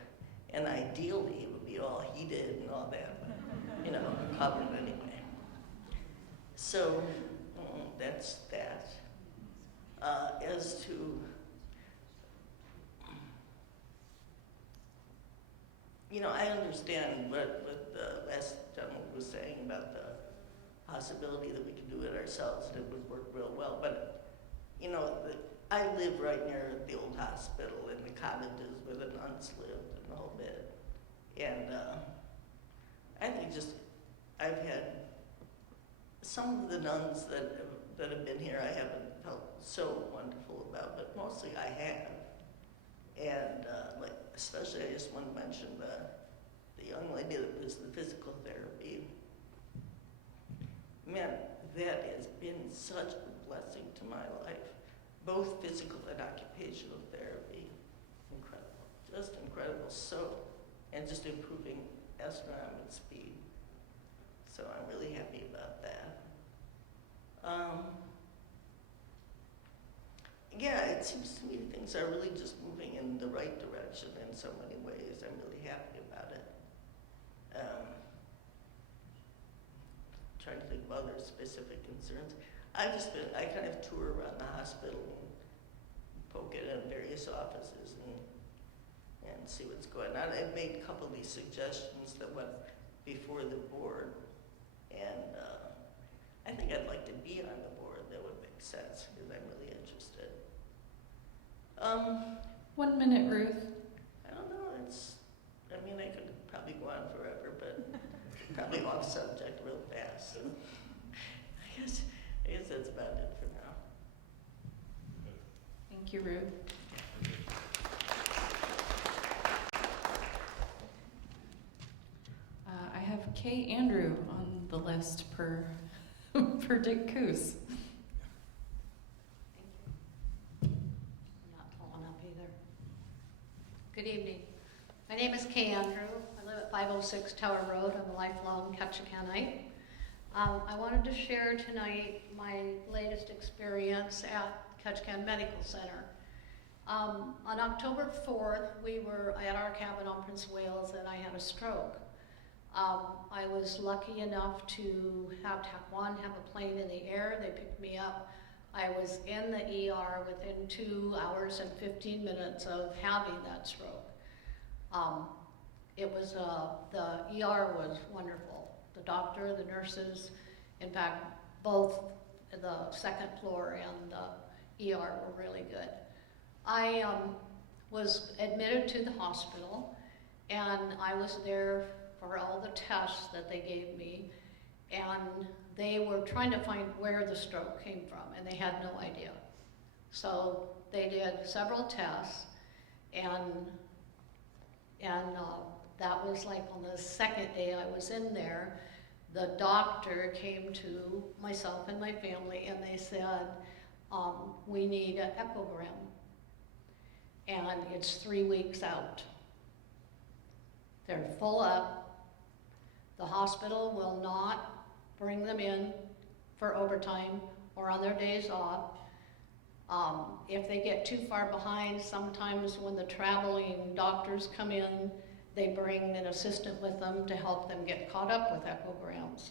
And ideally, it would be all heated and all that, covered anyway. So, that's that. As to, I understand what the last gentleman was saying about the possibility that we could do it ourselves and it would work real well. But, I live right near the old hospital in the cottages where the nuns lived and the whole bit. And I think I've had some of the nuns that have been here I haven't felt so wonderful about, but mostly I have. And especially I just want to mention the young lady that was the physical therapy. Man, that has been such a blessing to my life. Both physical and occupational therapy. Incredible, just incredible. So, and just improving astronomical speed. So I'm really happy about that. Yeah, it seems to me things are really just moving in the right direction in so many ways. I'm really happy about it. Trying to think of other specific concerns. I kind of tour around the hospital and poke it in various offices and see what's going on. I've made a couple of these suggestions that went before the board, and I think I'd like to be on the board. That would make sense because I'm really interested. 1 minute, Ruth. I don't know. I mean, I could probably go on forever, but probably off subject real fast. So I guess that's about it for now. Thank you, Ruth. I have Kay Andrew on the list per Dick Coos. I'm not tall enough either. Good evening. My name is Kay Andrew. I live at 506 Tower Road. I'm a lifelong Ketchikanite. I wanted to share tonight my latest experience at Ketchikan Medical Center. On October 4th, we were at our cabin on Prince of Wales and I had a stroke. I was lucky enough to have TAC-1 have a plane in the air. They picked me up. I was in the ER within 2 hours and 15 minutes of having that stroke. The ER was wonderful. The doctor, the nurses, in fact, both the second floor and the ER were really good. I was admitted to the hospital, and I was there for all the tests that they gave me, and they were trying to find where the stroke came from, and they had no idea. So they did several tests, and that was like on the second day I was in there, the doctor came to myself and my family, and they said, we need an echogram, and it's 3 weeks out. They're full up. The hospital will not bring them in for overtime or on their days off. If they get too far behind, sometimes when the traveling doctors come in, they bring an assistant with them to help them get caught up with echograms.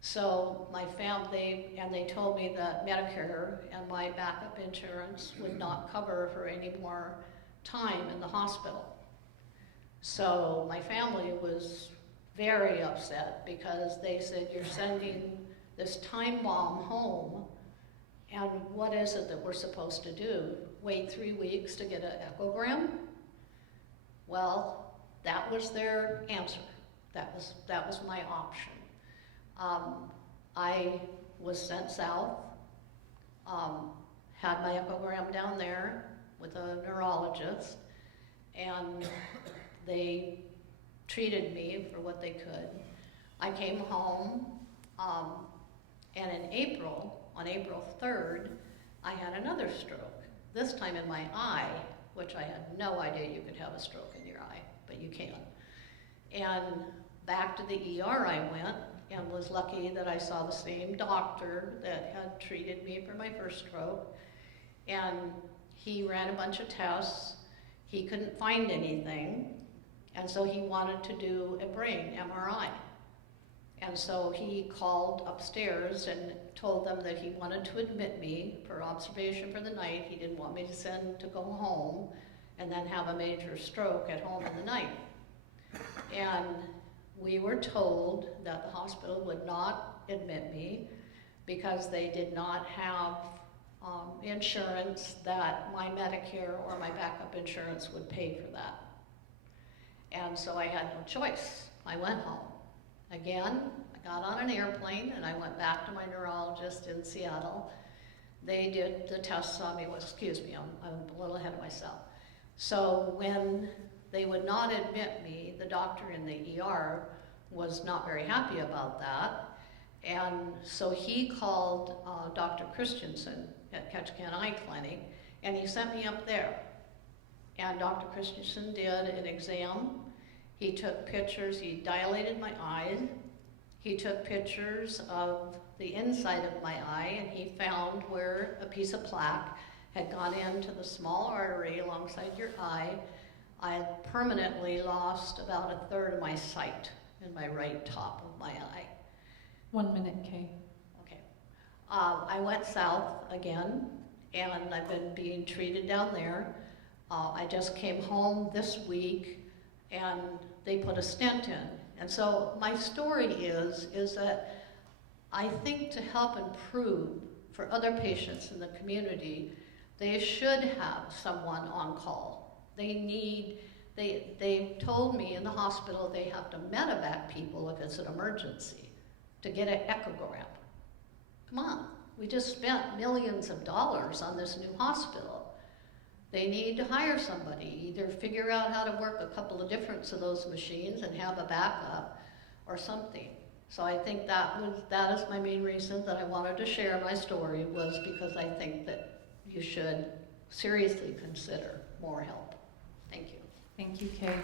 So my family, and they told me that Medicare and my backup insurance would not cover for any more time in the hospital. So my family was very upset because they said, you're sending this time bomb home, and what is it that we're supposed to do? Wait 3 weeks to get an echogram? Well, that was their answer. That was my option. I was sent south, had my echogram down there with a neurologist, and they treated me for what they could. I came home, and in April, on April 3rd, I had another stroke, this time in my eye, which I had no idea you could have a stroke in your eye, but you can. And back to the ER I went, and was lucky that I saw the same doctor that had treated me for my first stroke, and he ran a bunch of tests. He couldn't find anything, and so he wanted to do a brain MRI. And so he called upstairs and told them that he wanted to admit me for observation for the night. He didn't want me to go home and then have a major stroke at home in the night. And we were told that the hospital would not admit me because they did not have insurance that my Medicare or my backup insurance would pay for that. And so I had no choice. I went home. Again, I got on an airplane and I went back to my neurologist in Seattle. They did the tests on me. Well, excuse me, I'm a little ahead of myself. So when they would not admit me, the doctor in the ER was not very happy about that. And so he called Dr. Christensen at Ketchikan Eye Clinic, and he sent me up there. And Dr. Christensen did an exam. He took pictures, he dilated my eyes, he took pictures of the inside of my eye, and he found where a piece of plaque had gone into the small artery alongside your eye. I had permanently lost about a third of my sight in my right top of my eye. 1 minute, Kay. Okay. I went south again, and I've been being treated down there. I just came home this week, and they put a stent in. And so my story is that I think to help improve for other patients in the community, they should have someone on call. They told me in the hospital they have to medevac people if it's an emergency to get an echogram. Come on, we just spent millions of dollars on this new hospital. They need to hire somebody, either figure out how to work a couple of different of those machines and have a backup or something. So I think that is my main reason that I wanted to share my story, was because I think that you should seriously consider more help. Thank you. Thank you, Kay.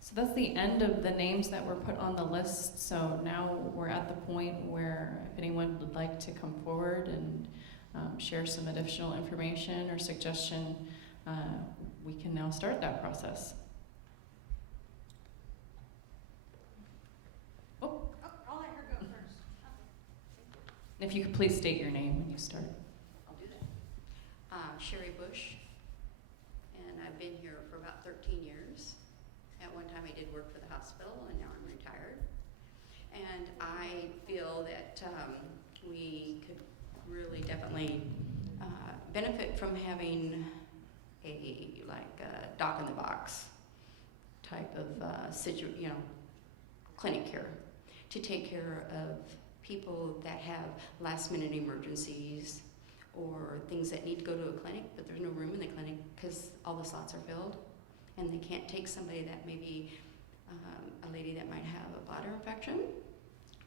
So that's the end of the names that were put on the list. So now we're at the point where if anyone would like to come forward and share some additional information or suggestion, we can now start that process. I'll let her go first. And if you could please state your name when you start. I'll do that. Sherry Bush, and I've been here for about 13 years. At one time I did work for the hospital, and now I'm retired. And I feel that we could really definitely benefit from having a doc in the box type of clinic here to take care of people that have last minute emergencies or things that need to go to a clinic, but there's no room in the clinic because all the slots are filled, and they can't take somebody that maybe a lady that might have a bladder infection,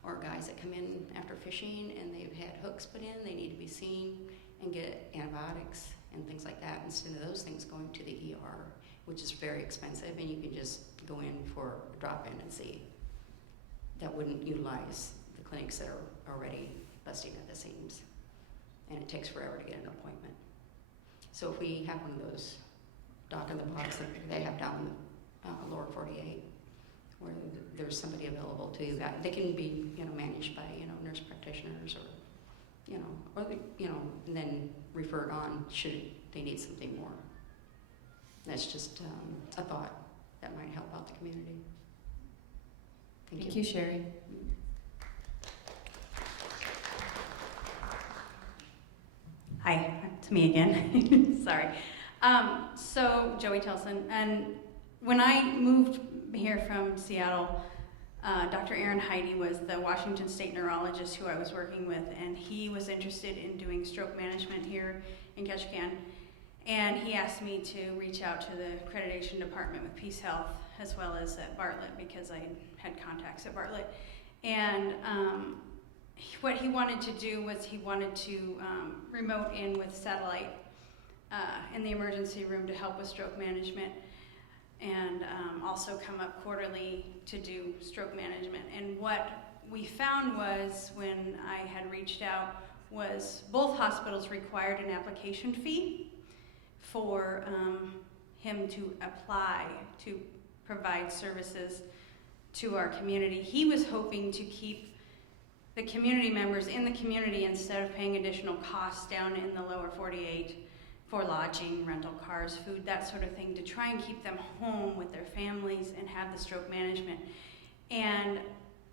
or guys that come in after fishing and they've had hooks put in, they need to be seen and get antibiotics and things like that, instead of those things going to the ER, which is very expensive, and you can just go in for a drop-in and see. That wouldn't utilize the clinics that are already busting at the seams, and it takes forever to get an appointment. So if we have one of those doc in the box that they have down in the lower 48, where there's somebody available to that, they can be managed by nurse practitioners or and then referred on should they need something more. That's just a thought that might help out the community. Thank you, Sherry. Hi, it's me again. Sorry. So, Joey Telson, and when I moved here from Seattle, Dr. Aaron Heidi was the Washington State neurologist who I was working with, and he was interested in doing stroke management here in Ketchikan. And he asked me to reach out to the accreditation department with Peace Health as well as at Bartlett, because I had contacts at Bartlett. And what he wanted to do was he wanted to remote in with satellite in the emergency room to help with stroke management, and also come up quarterly to do stroke management. And what we found was, when I had reached out, was both hospitals required an application fee for him to apply to provide services to our community. He was hoping to keep the community members in the community instead of paying additional costs down in the lower 48 for lodging, rental cars, food, that sort of thing, to try and keep them home with their families and have the stroke management. And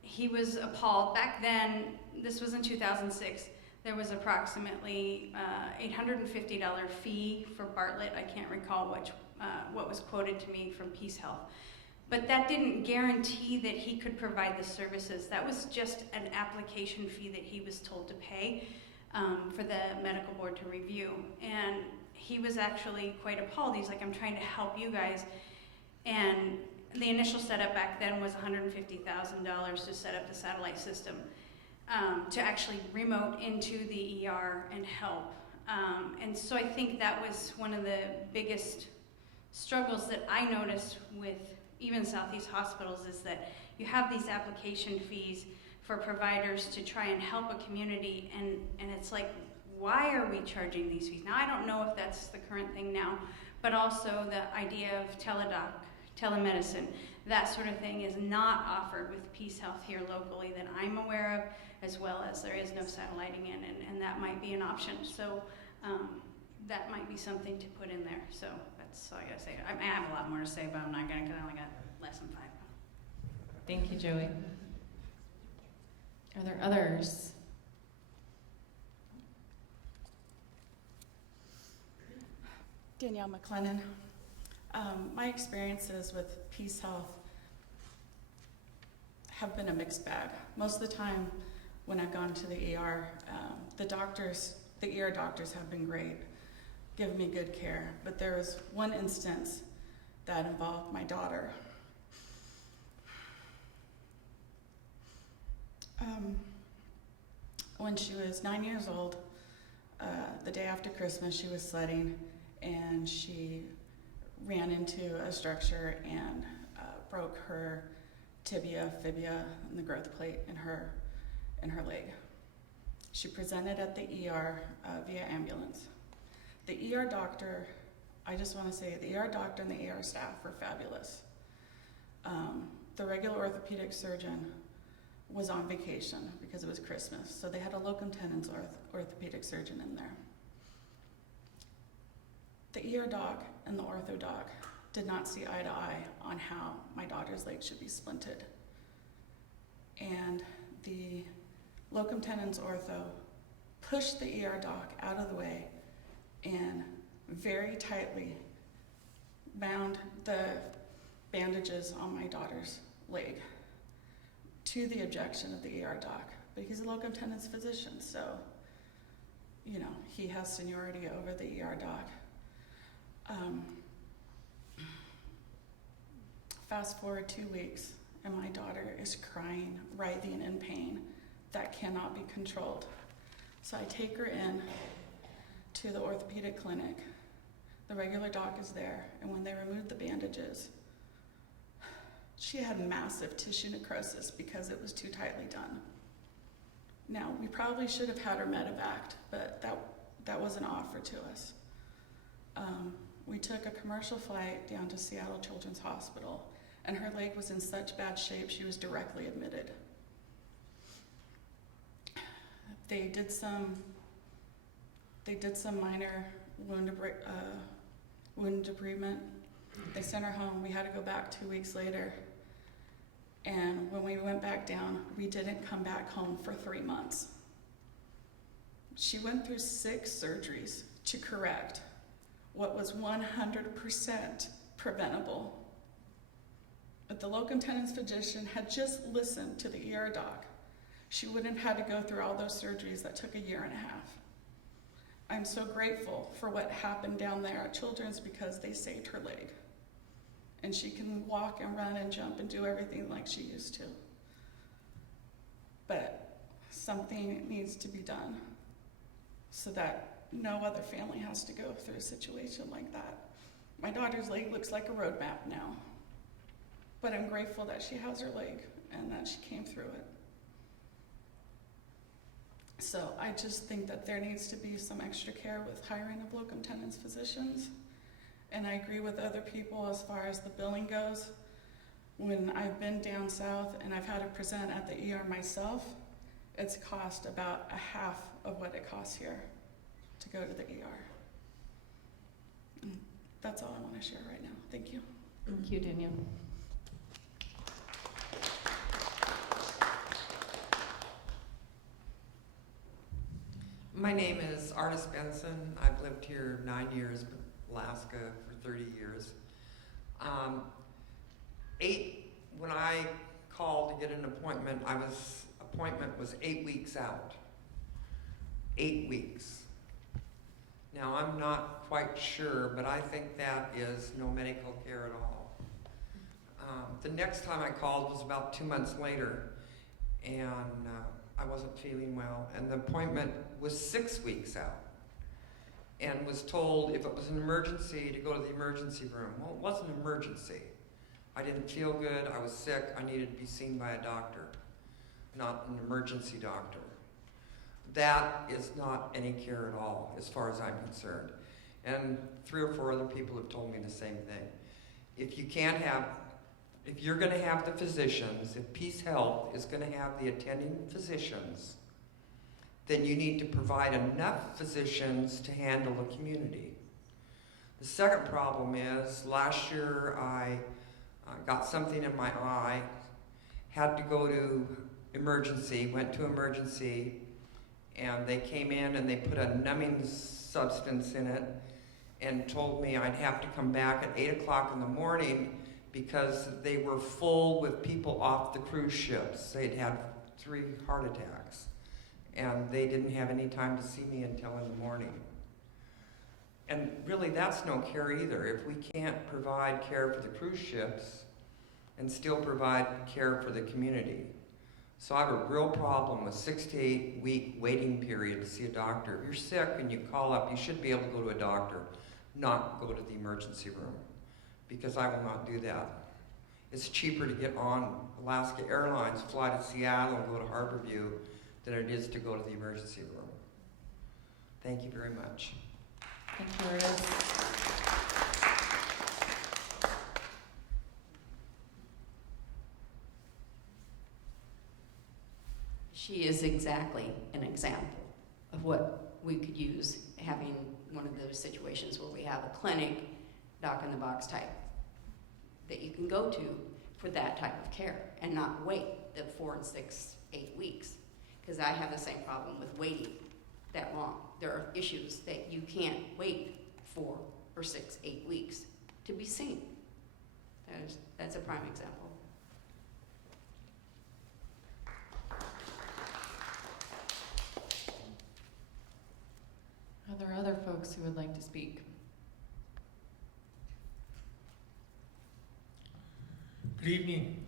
he was appalled. Back then, this was in 2006, there was approximately $850 fee for Bartlett. I can't recall what was quoted to me from Peace Health. But that didn't guarantee that he could provide the services. That was just an application fee that he was told to pay for the medical board to review. And he was actually quite appalled. He's like, I'm trying to help you guys. And the initial setup back then was $150,000 to set up the satellite system, to actually remote into the ER and help. And so I think that was one of the biggest struggles that I notice with even Southeast hospitals is that you have these application fees for providers to try and help a community, and it's like, why are we charging these fees? Now, I don't know if that's the current thing now, but also the idea of telemedicine, that sort of thing is not offered with Peace Health here locally that I'm aware of, as well as there is no satelliting in, and that might be an option. So that might be something to put in there. So that's all I gotta say. I have a lot more to say, but I'm not gonna, because I only got less than 5. Thank you, Joey. Are there others? Danielle McLennan. My experiences with Peace Health have been a mixed bag. Most of the time when I've gone to the ER, the ER doctors have been great, given me good care. But there was one instance that involved my daughter. When she was 9 years old, the day after Christmas, she was sledding and she ran into a structure and broke her tibia, fibula, and the growth plate in her leg. She presented at the ER via ambulance. The ER doctor, I just want to say, the ER doctor and the ER staff were fabulous. The regular orthopedic surgeon was on vacation because it was Christmas, so they had a locum tenens orthopedic surgeon in there. The ER doc and the ortho doc did not see eye to eye on how my daughter's leg should be splinted. And the locum tenens ortho pushed the ER doc out of the way and very tightly bound the bandages on my daughter's leg, to the objection of the ER doc. But he's a locum tenens physician, so, you know, he has seniority over the ER doc. Fast forward 2 weeks, and my daughter is crying, writhing in pain that cannot be controlled. So I take her in to the orthopedic clinic. The regular doc is there, and when they removed the bandages, she had massive tissue necrosis because it was too tightly done. Now, we probably should have had her medevaced, but that wasn't offered to us. We took a commercial flight down to Seattle Children's Hospital, and her leg was in such bad shape she was directly admitted. They did some minor wound debridement. They sent her home. We had to go back 2 weeks later. And when we went back down, we didn't come back home for 3 months. She went through 6 surgeries to correct what was 100% preventable. If the locum tenens physician had just listened to the ER doc, she wouldn't have had to go through all those surgeries that took 1.5 years. I'm so grateful for what happened down there at Children's because they saved her leg. And she can walk and run and jump and do everything like she used to. But something needs to be done so that no other family has to go through a situation like that. My daughter's leg looks like a road map now, but I'm grateful that she has her leg and that she came through it. So I just think that there needs to be some extra care with hiring of locum tenens physicians. And I agree with other people as far as the billing goes. When I've been down south and I've had to present at the ER myself, it's cost about a half of what it costs here to go to the ER. And that's all I want to share right now. Thank you. Thank you, Danielle. My name is Artis Benson. I've lived here 9 years, Alaska for 30 years. When I called to get an appointment, appointment was 8 weeks out. 8 weeks. Now, I'm not quite sure, but I think that is no medical care at all. The next time I called was about 2 months later, and I wasn't feeling well, and the appointment was 6 weeks out. and was told if it was an emergency to go to the emergency room. Well, it wasn't an emergency. I didn't feel good, I was sick, I needed to be seen by a doctor, not an emergency doctor. That is not any care at all, as far as I'm concerned. And 3 or 4 other people have told me the same thing. If you're gonna have the physicians, if Peace Health is gonna have the attending physicians, then you need to provide enough physicians to handle the community. The second problem is, last year I got something in my eye, had to go to emergency, went to emergency, and they came in and they put a numbing substance in it and told me I'd have to come back at 8 o'clock in the morning because they were full with people off the cruise ships. They'd had 3 heart attacks, and they didn't have any time to see me until in the morning. And really, that's no care either. If we can't provide care for the cruise ships and still provide care for the community. So I have a real problem with 6 to 8 week waiting period to see a doctor. If you're sick and you call up, you should be able to go to a doctor, not go to the emergency room, because I will not do that. It's cheaper to get on Alaska Airlines, fly to Seattle and go to Harborview than it is to go to the emergency room. Thank you very much. Thank you, Lourdes. She is exactly an example of what we could use having one of those situations where we have a clinic, doc-in-the-box type, that you can go to for that type of care and not wait the 4 and 6, 8 weeks. Because I have the same problem with waiting that long. There are issues that you can't wait 4 or 6, 8 weeks to be seen. That's a prime example. Are there other folks who would like to speak? Good evening.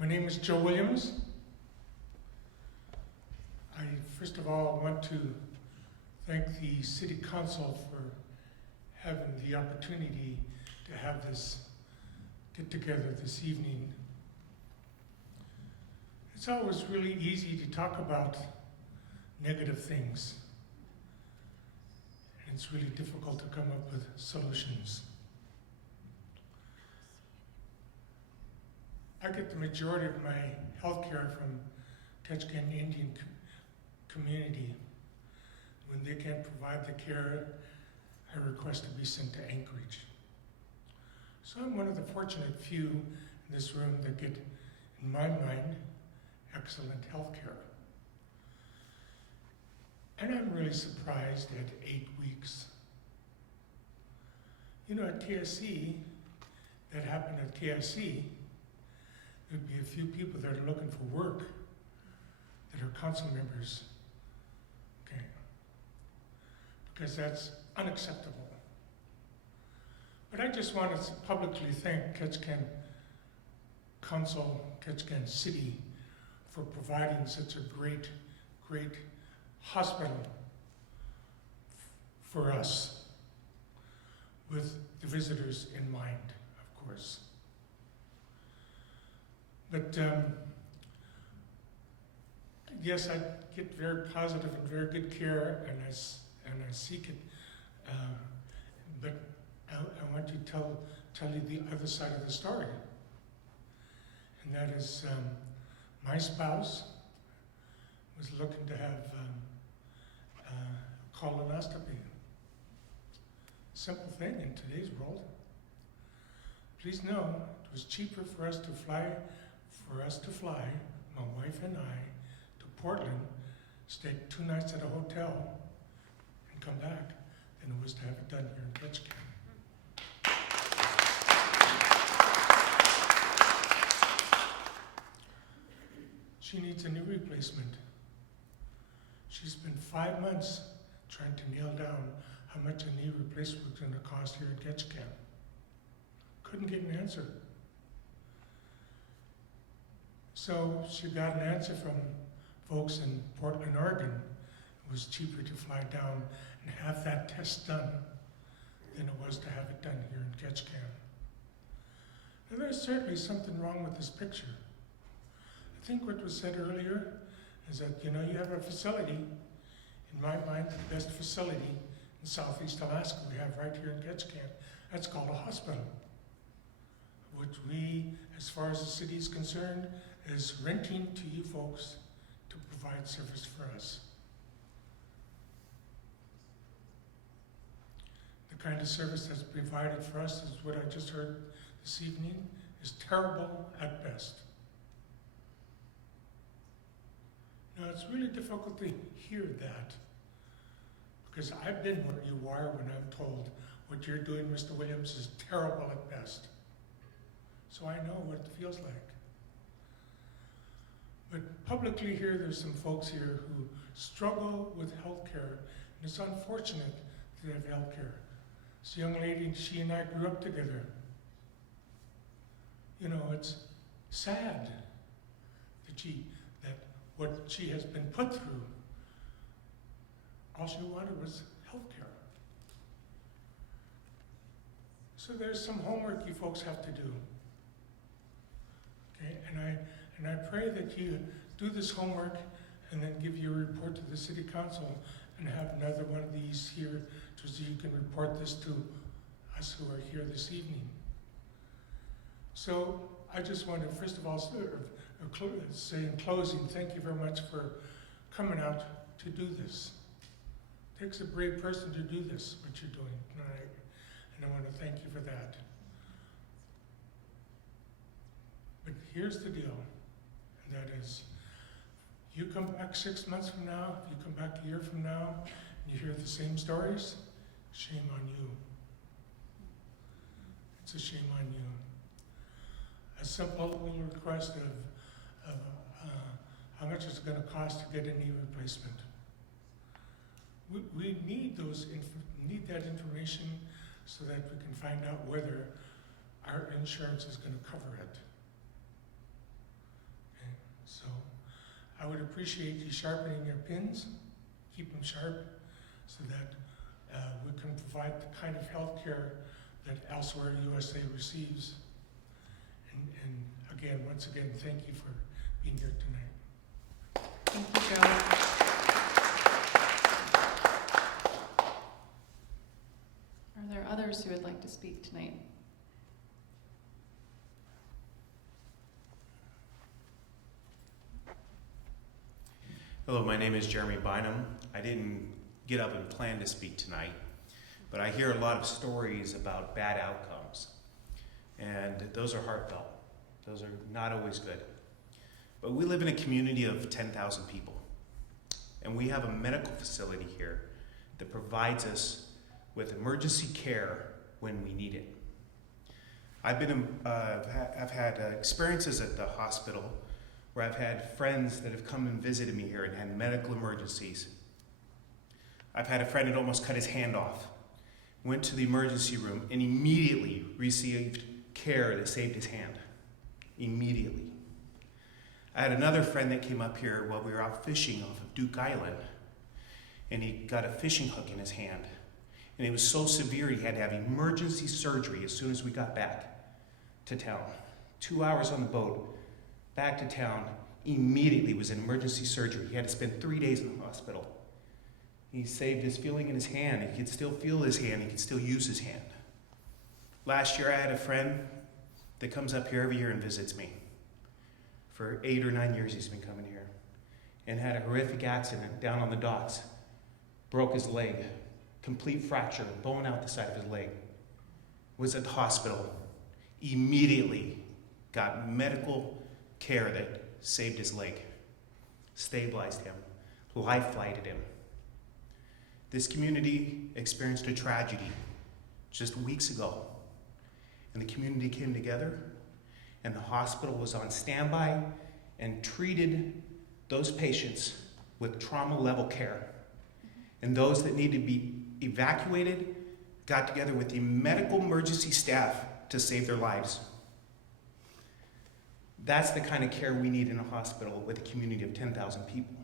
My name is Joe Williams. I first of all want to thank the City Council for having the opportunity to have this get together this evening. It's always really easy to talk about negative things. And it's really difficult to come up with solutions. I get the majority of my health care from Ketchikan Indian community. When they can't provide the care, I request to be sent to Anchorage. So I'm one of the fortunate few in this room that get, in my mind, excellent health care. And I'm really surprised at 8 weeks. You know, at KSC, that happened at KSC, there'd be a few people that are looking for work that are council members, okay? Because that's unacceptable. But I just want to publicly thank Ketchikan Council, Ketchikan City, for providing such a great hospital for us, with the visitors in mind, of course. But yes, I get very positive and very good care, and I seek it. But I want to tell you the other side of the story, and that is my spouse was looking to have colonoscopy. Simple thing in today's world. Please know it was cheaper for us to fly, my wife and I, to Portland, stay 2 nights at a hotel, and come back, than it was to have it done here in Ketchikan. She needs a knee replacement. She spent 5 months trying to nail down how much a knee replacement was going to cost here in Ketchikan. Couldn't get an answer. So she got an answer from folks in Portland, Oregon. It was cheaper to fly down and have that test done than it was to have it done here in Ketchikan. Now, there's certainly something wrong with this picture. I think what was said earlier is that, you have a facility, in my mind, the best facility in Southeast Alaska we have right here in Ketchikan. That's called a hospital, which we, as far as the city is concerned, is renting to you folks to provide service for us. The kind of service that's provided for us is what I just heard this evening, is terrible at best. Now, it's really difficult to hear that, because I've been where you are when I'm told what you're doing, Mr. Williams, is terrible at best. So I know what it feels like. But publicly here, there's some folks here who struggle with health care, and it's unfortunate that they have health care. This young lady, she and I grew up together. It's sad that what she has been put through, all she wanted was health care. So there's some homework you folks have to do. Okay, and I pray that you do this homework and then give your report to the city council and have another one of these here so you can report this to us who are here this evening. So I just want to first of all say in closing, thank you very much for coming out to do this. It takes a brave person to do this, what you're doing tonight, and I want to thank you for that. But here's the deal, and that is, you come back 6 months from now, if you come back a year from now, and you hear the same stories, shame on you. It's a shame on you. A simple little request of how much it's going to cost to get a knee replacement. We need that information so that we can find out whether our insurance is going to cover it. Okay, so I would appreciate you sharpening your pins, keep them sharp, so that we can provide the kind of health care that elsewhere USA receives. And again, once again, thank you for being here tonight. Thank you, Joe. Are there others who would like to speak tonight? Hello, my name is Jeremy Bynum. I didn't get up and plan to speak tonight, but I hear a lot of stories about bad outcomes, and those are heartfelt. Those are not always good. But we live in a community of 10,000 people, and we have a medical facility here that provides us with emergency care when we need it. I've had experiences at the hospital where I've had friends that have come and visited me here and had medical emergencies. I've had a friend that almost cut his hand off, went to the emergency room, and immediately received care that saved his hand. Immediately. I had another friend that came up here while we were out fishing off of Duke Island, and he got a fishing hook in his hand. And it was so severe he had to have emergency surgery as soon as we got back to town. 2 hours on the boat, back to town, immediately was in emergency surgery. He had to spend 3 days in the hospital. He saved his feeling in his hand. He could still feel his hand. He could still use his hand. Last year I had a friend that comes up here every year and visits me. For 8 or 9 years he's been coming here. And had a horrific accident down on the docks. Broke his leg. Complete fracture, bone out the side of his leg. Was at the hospital. Immediately got medical care that saved his leg. Stabilized him. Life flighted him. This community experienced a tragedy just weeks ago. And the community came together, and the hospital was on standby and treated those patients with trauma level care. And those that needed to be evacuated got together with the medical emergency staff to save their lives. That's the kind of care we need in a hospital with a community of 10,000 people.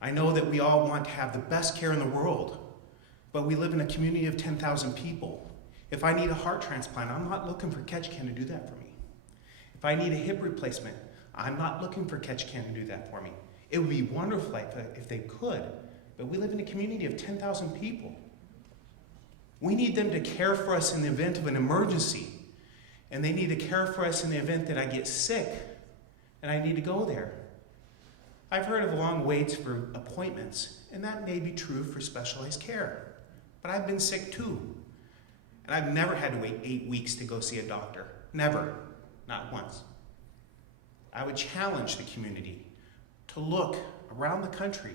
I know that we all want to have the best care in the world, but we live in a community of 10,000 people. If I need a heart transplant, I'm not looking for Ketchikan to do that for me. If I need a hip replacement, I'm not looking for Ketchikan to do that for me. It would be wonderful if they could, but we live in a community of 10,000 people. We need them to care for us in the event of an emergency, and they need to care for us in the event that I get sick and I need to go there. I've heard of long waits for appointments, and that may be true for specialized care, but I've been sick too. And I've never had to wait 8 weeks to go see a doctor. Never. Not once. I would challenge the community to look around the country,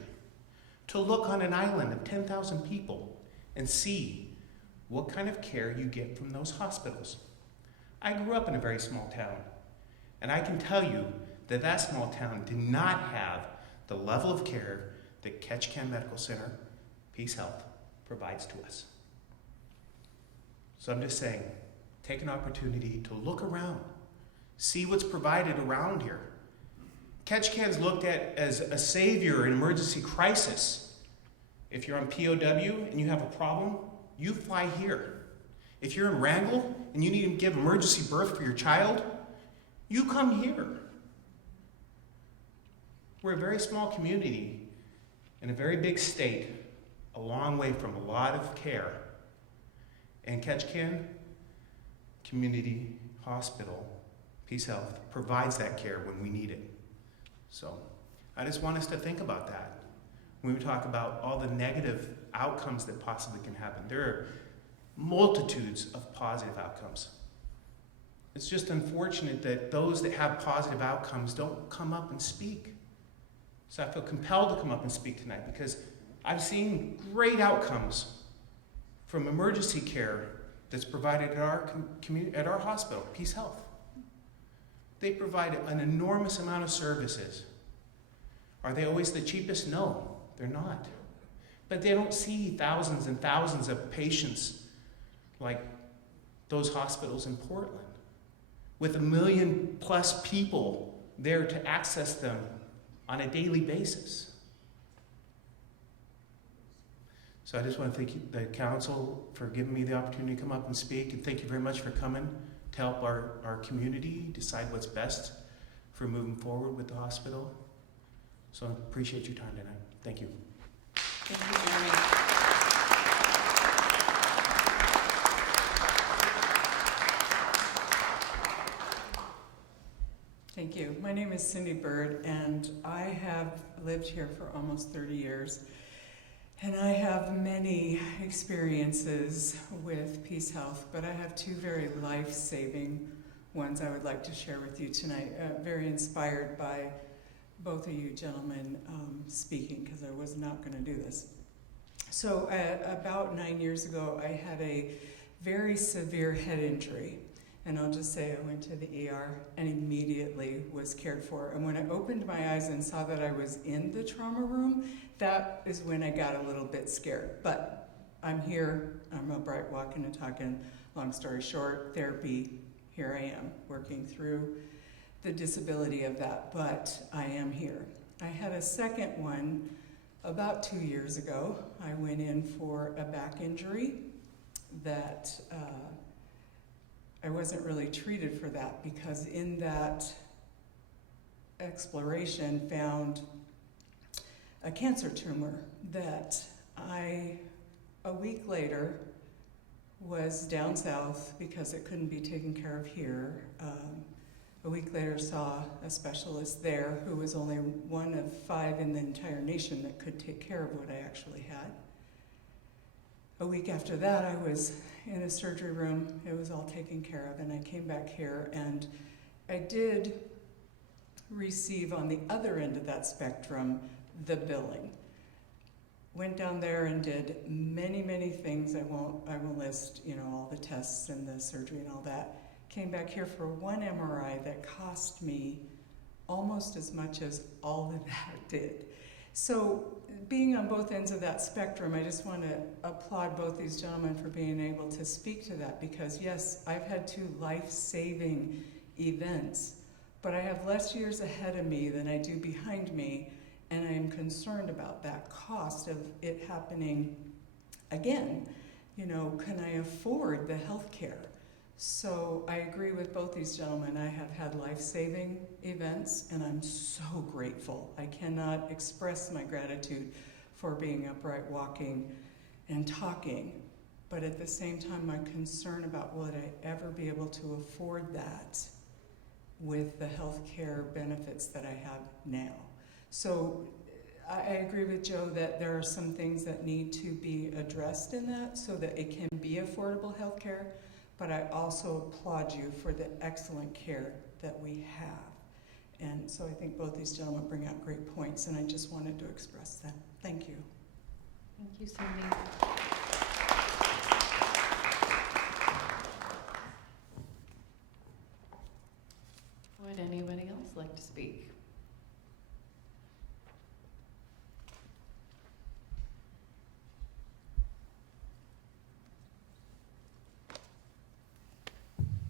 to look on an island of 10,000 people and see what kind of care you get from those hospitals. I grew up in a very small town, and I can tell you that that small town did not have the level of care that Ketchikan Medical Center, Peace Health, provides to us. So I'm just saying, take an opportunity to look around, see what's provided around here. Ketchikan's looked at as a savior in emergency crisis. If you're on POW and you have a problem, you fly here. If you're in Wrangell and you need to give emergency birth for your child, you come here. We're a very small community in a very big state, a long way from a lot of care. And Ketchikan Community Hospital, Peace Health, provides that care when we need it. So I just want us to think about that when we talk about all the negative outcomes that possibly can happen. There are multitudes of positive outcomes. It's just unfortunate that those that have positive outcomes don't come up and speak. So I feel compelled to come up and speak tonight because I've seen great outcomes from emergency care that's provided at our hospital, Peace Health. They provide an enormous amount of services. Are they always the cheapest? No, they're not. But they don't see thousands and thousands of patients like those hospitals in Portland, with 1 million+ people there to access them on a daily basis. So I just want to thank the council for giving me the opportunity to come up and speak, and thank you very much for coming to help our community decide what's best for moving forward with the hospital. So I appreciate your time tonight. Thank you. Thank you, Jeremy. Thank you. My name is Cindy Bird, and I have lived here for almost 30 years. And I have many experiences with Peace Health, but I have two very life-saving ones I would like to share with you tonight. Very inspired by both of you gentlemen speaking, because I was not going to do this. So about 9 years ago, I had a very severe head injury. And I'll just say I went to the ER and immediately was cared for. And when I opened my eyes and saw that I was in the trauma room, that is when I got a little bit scared. But I'm here, I'm a bright walking and talking. Long story short, therapy, here I am, working through the disability of that, but I am here. I had a second one about 2 years ago. I went in for a back injury that I wasn't really treated for that, because in that exploration found a cancer tumor that I, a week later, was down south because it couldn't be taken care of here. A week later saw a specialist there who was only one of 5 in the entire nation that could take care of what I actually had. A week after that, I was in a surgery room. It was all taken care of, and I came back here, and I did receive on the other end of that spectrum the billing. Went down there and did many, many things. I won't list, all the tests and the surgery and all that. Came back here for one MRI that cost me almost as much as all of that did. So being on both ends of that spectrum, I just want to applaud both these gentlemen for being able to speak to that, because yes, I've had 2 life-saving events, but I have less years ahead of me than I do behind me, And I am concerned about that cost of it happening again. You know, can I afford the health care? So I agree with both these gentlemen. I have had life-saving events, and I'm so grateful. I cannot express my gratitude for being upright, walking, and talking. But at the same time, my concern about will I ever be able to afford that with the health care benefits that I have now. So I agree with Joe that there are some things that need to be addressed in that so that it can be affordable health care. But I also applaud you for the excellent care that we have. And so I think both these gentlemen bring out great points, and I just wanted to express that. Thank you. Thank you, Cindy. Would anybody else like to speak?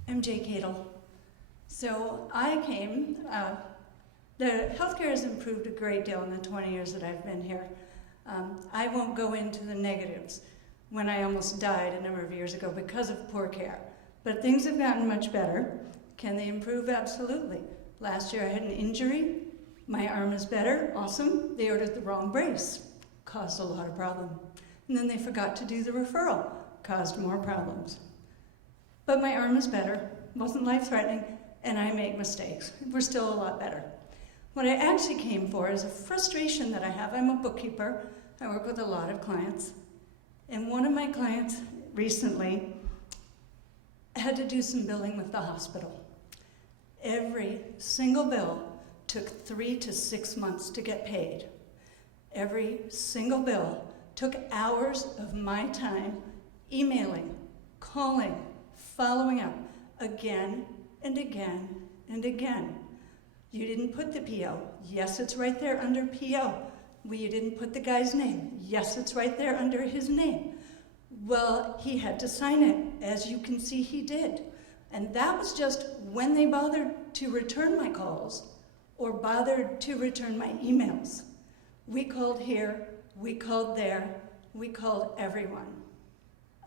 I'm Jay Cadle. So I came, the healthcare has improved a great deal in the 20 years that I've been here. I won't go into the negatives when I almost died a number of years ago because of poor care. But things have gotten much better. Can they improve? Absolutely. Last year I had an injury. My arm is better. Awesome. They ordered the wrong brace. Caused a lot of problem. And then they forgot to do the referral. Caused more problems. But my arm is better, wasn't life-threatening, and I make mistakes. We're still a lot better. What I actually came for is a frustration that I have. I'm a bookkeeper. I work with a lot of clients. And one of my clients recently had to do some billing with the hospital. Every single bill took 3 to 6 months to get paid. Every single bill took hours of my time emailing, calling, following up again and again and again. You didn't put the PO. Yes, it's right there under PO. Well, you didn't put the guy's name. Yes, it's right there under his name. Well, he had to sign it. As you can see, he did. And that was just when they bothered to return my calls or bothered to return my emails. We called here, we called there, we called everyone.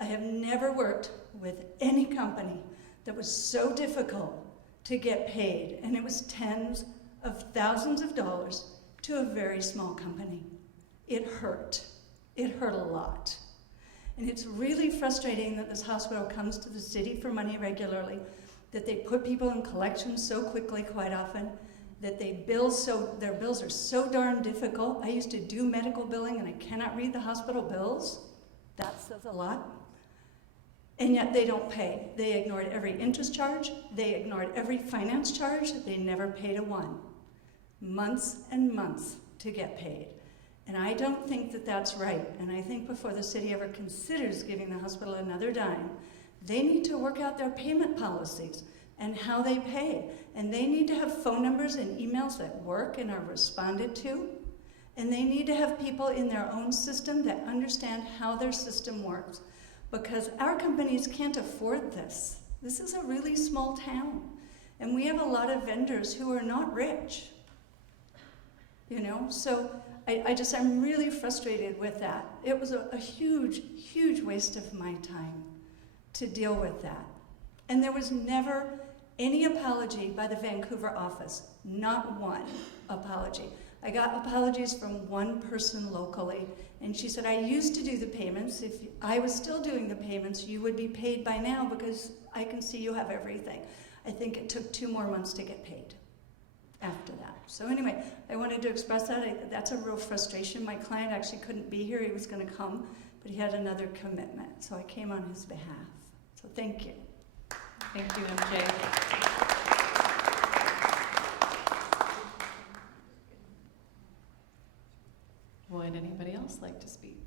I have never worked with any company that was so difficult to get paid, and it was tens of thousands of dollars to a very small company. It hurt. It hurt a lot. And it's really frustrating that this hospital comes to the city for money regularly, that they put people in collections so quickly quite often, that they bill their bills are so darn difficult. I used to do medical billing and I cannot read the hospital bills. That says a lot. And yet they don't pay. They ignored every interest charge. They ignored every finance charge. They never paid a one. Months and months to get paid. And I don't think that that's right. And I think before the city ever considers giving the hospital another dime, they need to work out their payment policies and how they pay. And they need to have phone numbers and emails that work and are responded to. And they need to have people in their own system that understand how their system works. Because our companies can't afford this. This is a really small town. And we have a lot of vendors who are not rich. You know, so I'm really frustrated with that. It was a huge, huge waste of my time to deal with that. And there was never any apology by the Vancouver office, not one apology. I got apologies from one person locally, and she said, I used to do the payments. If I was still doing the payments, you would be paid by now because I can see you have everything. I think it took 2 more months to get paid after that. So anyway, I wanted to express that. That's a real frustration. My client actually couldn't be here. He was going to come, but he had another commitment. So I came on his behalf. So thank you. Thank you, MJ. Would anybody else like to speak?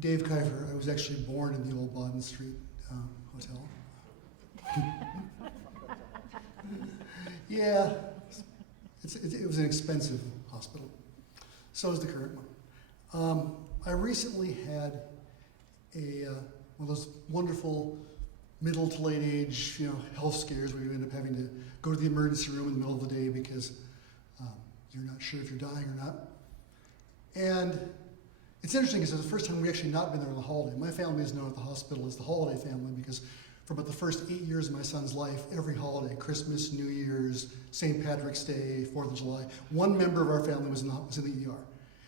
Dave Kiefer. I was actually born in the old Bond Street Hotel. Yeah, it was an expensive hospital. So is the current one. I recently had one of those wonderful middle to late age, health scares where you end up having to go to the emergency room in the middle of the day because you're not sure if you're dying or not. And it's interesting because it's the first time we actually not been there on the holiday. My family is known at the hospital as the holiday family because for about the first 8 years of my son's life, every holiday, Christmas, New Year's, St. Patrick's Day, 4th of July, one member of our family was in the ER.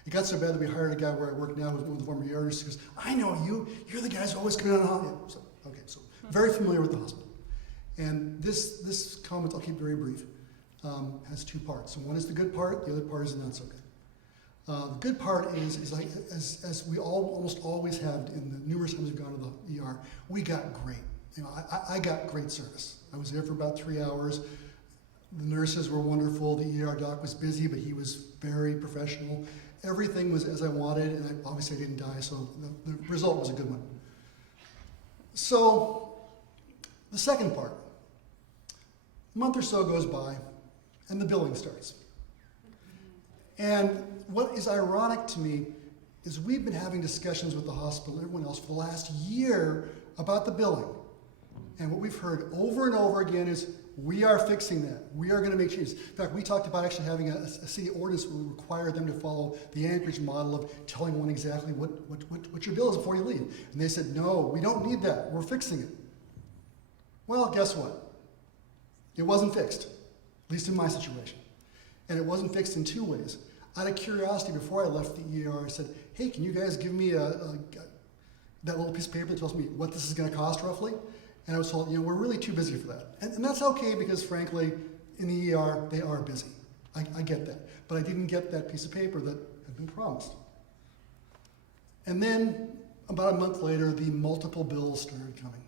It got so bad that we hired a guy where I work now who's one of the former ER nurses. He goes, I know you. You're the guys who always come out on holiday. So very familiar with the hospital. And this comment, I'll keep very brief, has two parts. So one is the good part, the other part is the not so good. The good part is like, as we almost always have in the numerous times we've gone to the ER, we got great. I got great service. I was there for about 3 hours. The nurses were wonderful. The ER doc was busy, but he was very professional. Everything was as I wanted, and obviously I didn't die, so the result was a good one. So, the second part. A month or so goes by, and the billing starts. And what is ironic to me is we've been having discussions with the hospital and everyone else for the last year about the billing. And what we've heard over and over again is, we are fixing that. We are going to make changes. In fact, we talked about actually having a city ordinance that would require them to follow the Anchorage model of telling one exactly what your bill is before you leave. And they said, no, we don't need that. We're fixing it. Well, guess what? It wasn't fixed, at least in my situation. And it wasn't fixed in two ways. Out of curiosity, before I left the ER, I said, hey, can you guys give me that little piece of paper that tells me what this is going to cost roughly? And I was told, we're really too busy for that. And that's okay because, frankly, in the ER, they are busy. I get that. But I didn't get that piece of paper that had been promised. And then, about a month later, the multiple bills started coming.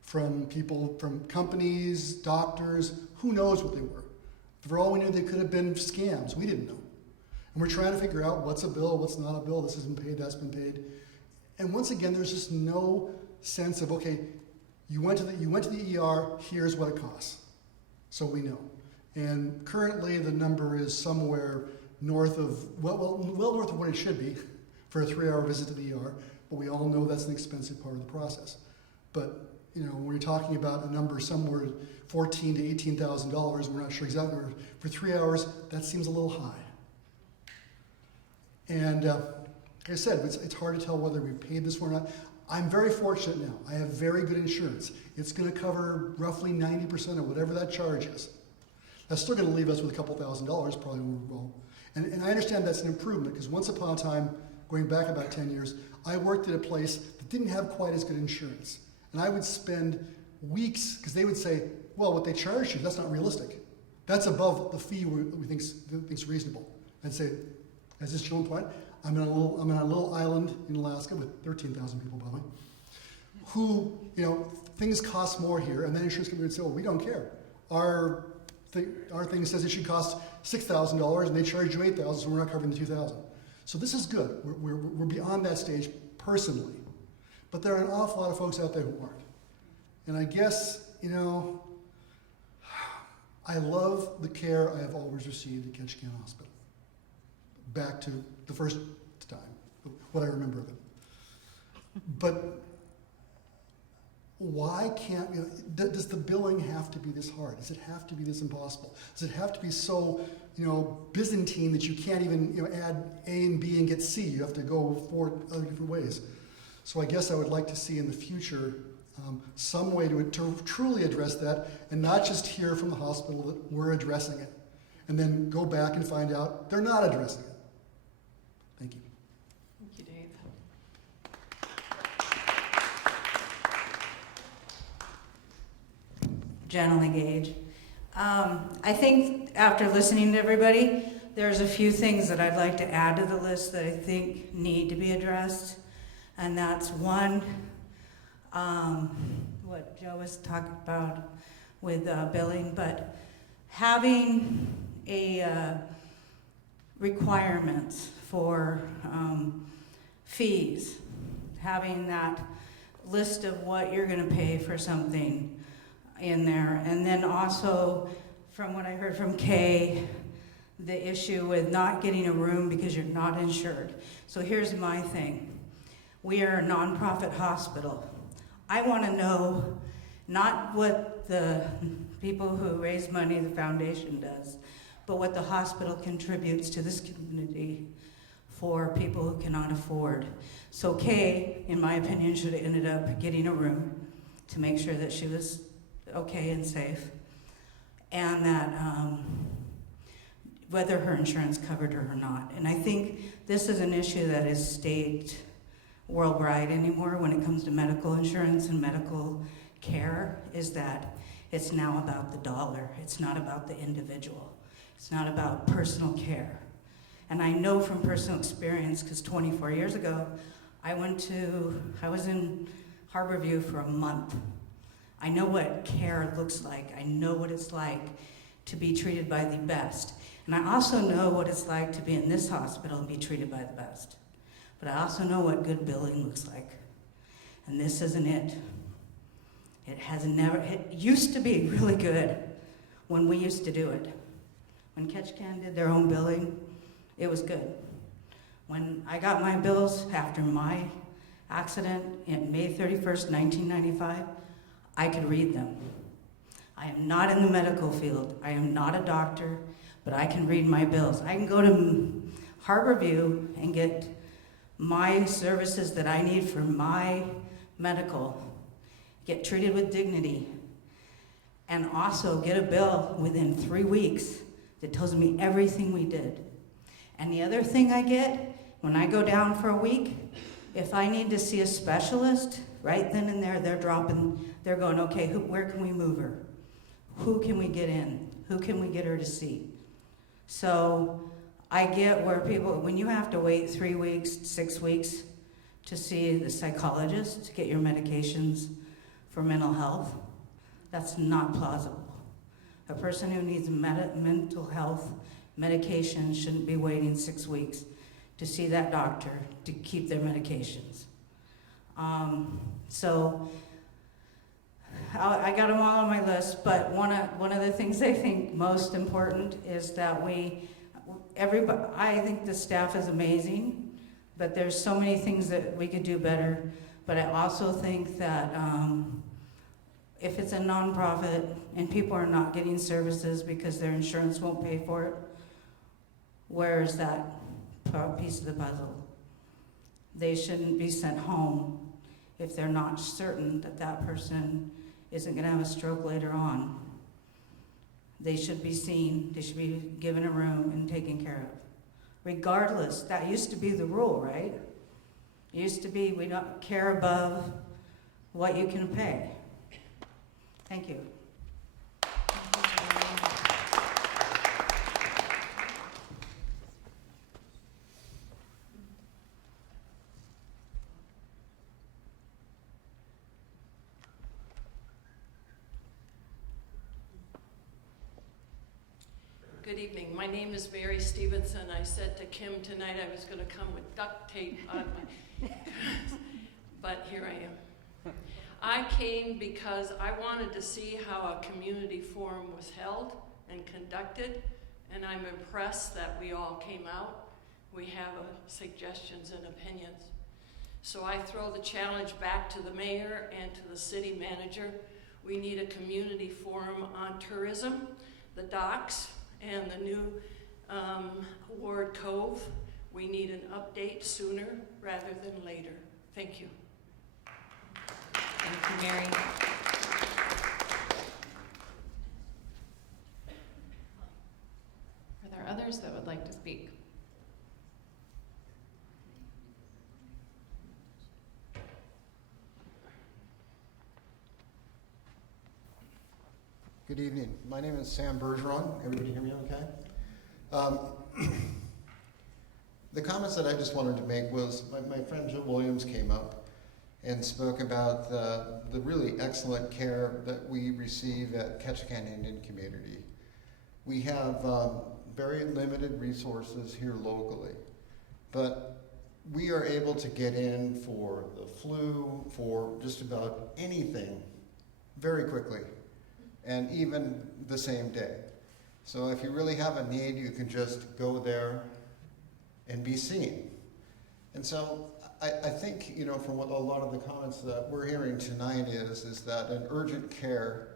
From people, from companies, doctors, who knows what they were. For all we knew, they could have been scams. We didn't know. And we're trying to figure out what's a bill, what's not a bill, this hasn't been paid, that's been paid. And once again, there's just no sense of, okay, you went to the ER, here's what it costs. So we know. And currently the number is somewhere north of, well north of what it should be for a 3-hour visit to the ER, but we all know that's an expensive part of the process. But when you're talking about a number somewhere $14,000 to $18,000, we're not sure exactly, for 3 hours, that seems a little high. And like I said, it's hard to tell whether we paid this for or not. I'm very fortunate now. I have very good insurance. It's going to cover roughly 90% of whatever that charge is. That's still going to leave us with a couple $1,000 probably when we roll. And I understand that's an improvement because once upon a time, going back about 10 years, I worked at a place that didn't have quite as good insurance. And I would spend weeks, because they would say, well, what they charge you, that's not realistic. That's above the fee we think's reasonable. I'd say, as this gentleman pointed, I'm on a little island in Alaska with 13,000 people probably, who, things cost more here, and then insurance company would say, well, we don't care. Our thing says it should cost $6,000, and they charge you $8,000, so we're not covering the $2,000. So this is good. We're beyond that stage personally. But there are an awful lot of folks out there who aren't. And I guess, I love the care I have always received at Ketchikan Hospital. Back to the first time, what I remember of it. But why can't, does the billing have to be this hard? Does it have to be this impossible? Does it have to be so, Byzantine that you can't even, add A and B and get C? You have to go 4 other different ways. So I guess I would like to see in the future some way to truly address that and not just hear from the hospital that we're addressing it and then go back and find out they're not addressing it. Thank you. Thank you, Dave. Janelle Gage. I think after listening to everybody, there's a few things that I'd like to add to the list that I think need to be addressed. And that's one, what Joe was talking about with billing, but having a requirements for fees, having that list of what you're going to pay for something in there. And then also, from what I heard from Kay, the issue with not getting a room because you're not insured. So here's my thing. We are a nonprofit hospital. I want to know not what the people who raise money, the foundation does, but what the hospital contributes to this community for people who cannot afford. So Kay, in my opinion, should have ended up getting a room to make sure that she was okay and safe, and that whether her insurance covered her or not. And I think this is an issue that is state worldwide anymore when it comes to medical insurance and medical care, is that it's now about the dollar. It's not about the individual. It's not about personal care. And I know from personal experience, because 24 years ago, I was in Harborview for a month. I know what care looks like. I know what it's like to be treated by the best. And I also know what it's like to be in this hospital and be treated by the best. But I also know what good billing looks like. And this isn't it. It used to be really good when we used to do it. When Ketchikan did their own billing, it was good. When I got my bills after my accident in May 31st, 1995, I could read them. I am not in the medical field. I am not a doctor, but I can read my bills. I can go to Harborview and get my services that I need for my medical, get treated with dignity, and also get a bill within 3 weeks that tells me everything we did. And the other thing I get, when I go down for a week, if I need to see a specialist, right then and there, they're going, okay, where can we move her? Who can we get in? Who can we get her to see? So I get where when you have to wait 3 weeks, 6 weeks to see the psychologist to get your medications for mental health, that's not plausible. A person who needs mental health medication shouldn't be waiting 6 weeks to see that doctor to keep their medications. So I got them all on my list, but one of the things I think most important is that I think the staff is amazing, but there's so many things that we could do better. But I also think that if it's a nonprofit and people are not getting services because their insurance won't pay for it, where is that piece of the puzzle? They shouldn't be sent home if they're not certain that that person isn't going to have a stroke later on. They should be seen, they should be given a room and taken care of. Regardless, that used to be the rule, right? It used to be we don't care above what you can pay. Thank you. Good evening. My name is Mary Stevenson. I said to Kim tonight I was going to come with duct tape on my, but here I am. I came because I wanted to see how a community forum was held and conducted, and I'm impressed that we all came out. We have suggestions and opinions. So I throw the challenge back to the mayor and to the city manager. We need a community forum on tourism, the docks, and the new Ward Cove. We need an update sooner rather than later. Thank you. Thank you, Mary. Are there others that would like to speak? Good evening. My name is Sam Bergeron. Everybody hear me okay? The comments that I just wanted to make was my friend Joe Williams came up and spoke about the really excellent care that we receive at Ketchikan Indian Community. We have very limited resources here locally, but we are able to get in for the flu, for just about anything very quickly, and even the same day. So if you really have a need, you can just go there and be seen. And so I think, you know, from what a lot of the comments that we're hearing tonight is that an urgent care,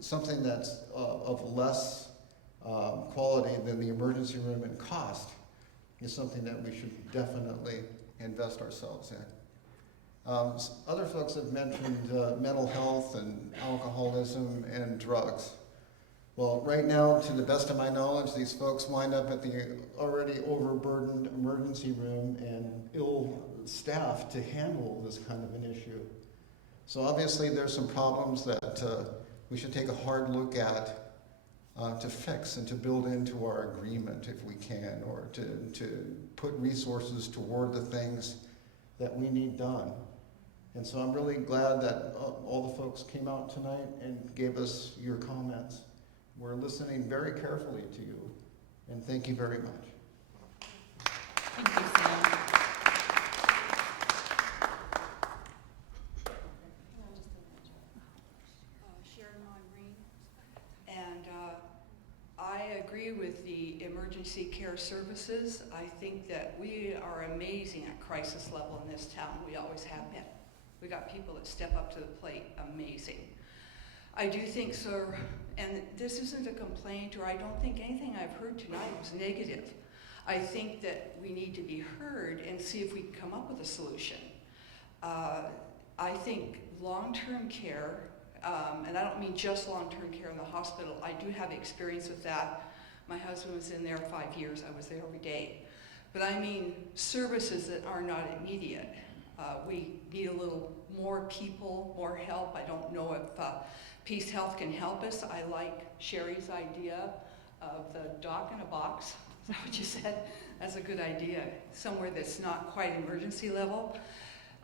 something that's of less quality than the emergency room and cost, is something that we should definitely invest ourselves in. Other folks have mentioned mental health and alcoholism and drugs. Well, right now, to the best of my knowledge, these folks wind up at the already overburdened emergency room and ill staffed to handle this kind of an issue. So obviously there's some problems that we should take a hard look at to fix and to build into our agreement if we can, or to put resources toward the things that we need done. And so I'm really glad that all the folks came out tonight and gave us your comments. We're listening very carefully to you, and thank you very much. Thank you, Sam. And I agree with the emergency care services. I think that we are amazing at crisis level in this town. We always have been. We got people that step up to the plate, amazing. I do think, sir, and this isn't a complaint, or I don't think anything I've heard tonight was negative. I think that we need to be heard and see if we can come up with a solution. I think long-term care, and I don't mean just long-term care in the hospital, I do have experience with that. My husband was in there 5 years, I was there every day. But I mean services that are not immediate. We need a little more people, more help. I don't know if Peace Health can help us. I like Sherry's idea of the doc in a box. Is that what you said? That's a good idea. Somewhere that's not quite emergency level.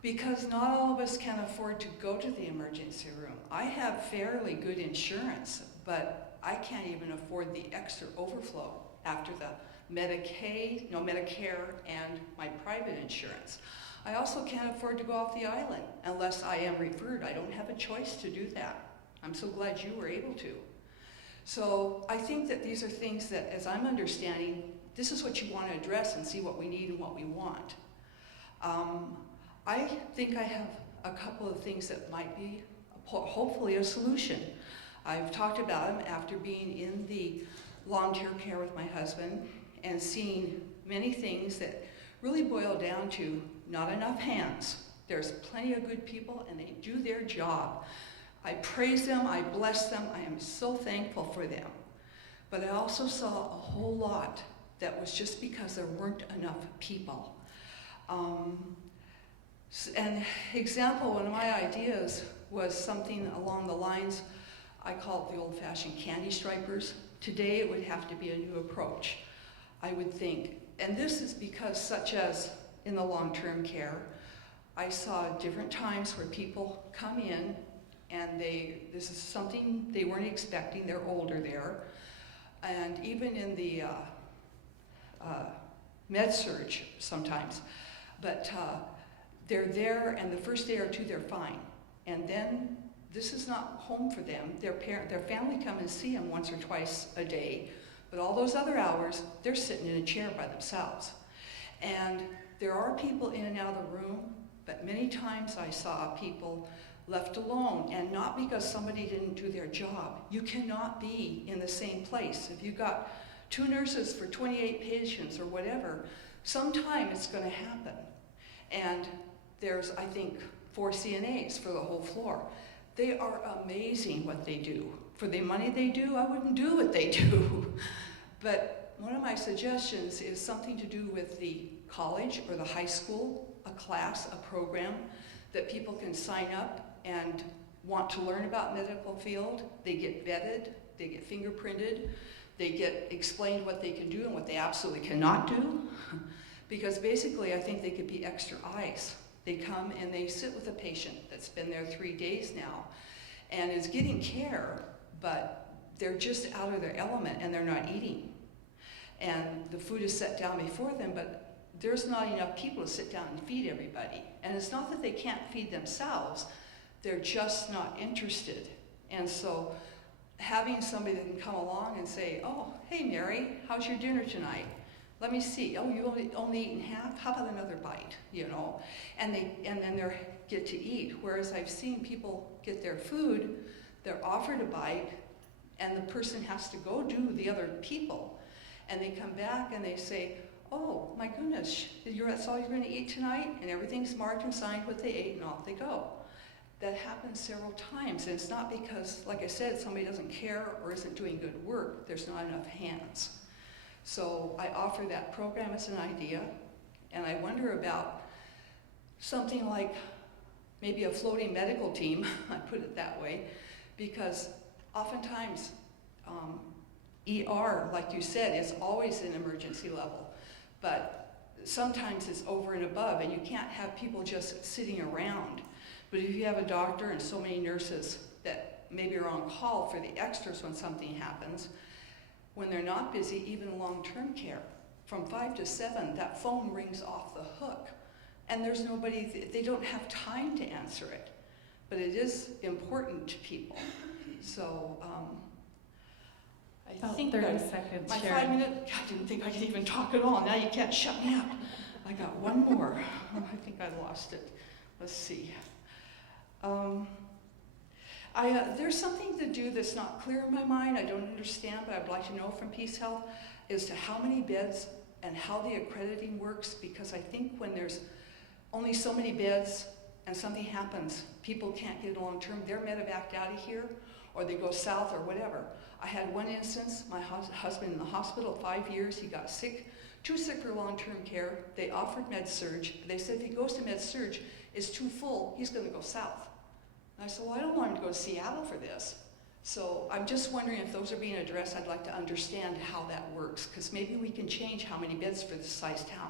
Because not all of us can afford to go to the emergency room. I have fairly good insurance, but I can't even afford the extra overflow after the Medicare and my private insurance. I also can't afford to go off the island unless I am referred. I don't have a choice to do that. I'm so glad you were able to. So I think that these are things that, as I'm understanding, this is what you want to address and see what we need and what we want. I think I have a couple of things that might be hopefully a solution. I've talked about them after being in the long-term care with my husband and seeing many things that really boil down to not enough hands. There's plenty of good people and they do their job. I praise them, I bless them, I am so thankful for them. But I also saw a whole lot that was just because there weren't enough people. An example, one of my ideas was something along the lines, I call it the old-fashioned candy stripers. Today it would have to be a new approach, I would think. And this is because, such as in the long-term care, I saw different times where people come in and this is something they weren't expecting, they're older there. And even in the med-surg sometimes, but they're there and the first day or two they're fine. And then this is not home for them. Their family come and see them once or twice a day, but all those other hours, they're sitting in a chair by themselves. And there are people in and out of the room, but many times I saw people left alone, and not because somebody didn't do their job. You cannot be in the same place. If you've got 2 nurses for 28 patients or whatever, sometime it's going to happen. And there's, I think, 4 CNAs for the whole floor. They are amazing what they do. For the money they do, I wouldn't do what they do. But one of my suggestions is something to do with the college or the high school, a class, a program that people can sign up and want to learn about medical field. They get vetted, they get fingerprinted, they get explained what they can do and what they absolutely cannot do. Because basically I think they could be extra eyes. They come and they sit with a patient that's been there 3 days now and is getting care, but they're just out of their element and they're not eating. And the food is set down before them, but there's not enough people to sit down and feed everybody. And it's not that they can't feed themselves, they're just not interested. And so having somebody that can come along and say, oh, hey Mary, how's your dinner tonight? Let me see. Oh, you only eaten half? How about another bite? You know, and then they get to eat. Whereas I've seen people get their food, they're offered a bite, and the person has to go do the other people, and they come back and they say, oh my goodness, that's all you're going to eat tonight, and everything's marked and signed what they ate, and off they go. That happens several times, and it's not because, like I said, somebody doesn't care or isn't doing good work. There's not enough hands. So I offer that program as an idea, and I wonder about something like maybe a floating medical team, I put it that way, because oftentimes ER, like you said, is always an emergency level, but sometimes it's over and above, and you can't have people just sitting around. But if you have a doctor and so many nurses that maybe are on call for the extras when something happens, when they're not busy, even long-term care, from 5 to 7, that phone rings off the hook. And there's nobody, they don't have time to answer it. But it is important to people. So I About think 30 seconds, my Sharon. 5 minutes, I didn't think I could even talk at all. Now you can't shut me up. I got one more. I think I lost it. Let's see. There's something to do that's not clear in my mind. I don't understand, but I'd like to know from Peace Health as to how many beds and how the accrediting works, because I think when there's only so many beds and something happens, people can't get long-term, they're medevaced out of here, or they go south or whatever. I had one instance, my husband in the hospital, 5 years, he got sick, too sick for long-term care. They offered med-surg. They said if he goes to med-surg, it's too full, he's gonna go south. And I said, well, I don't want him to go to Seattle for this. So I'm just wondering if those are being addressed. I'd like to understand how that works, because maybe we can change how many beds for this size town.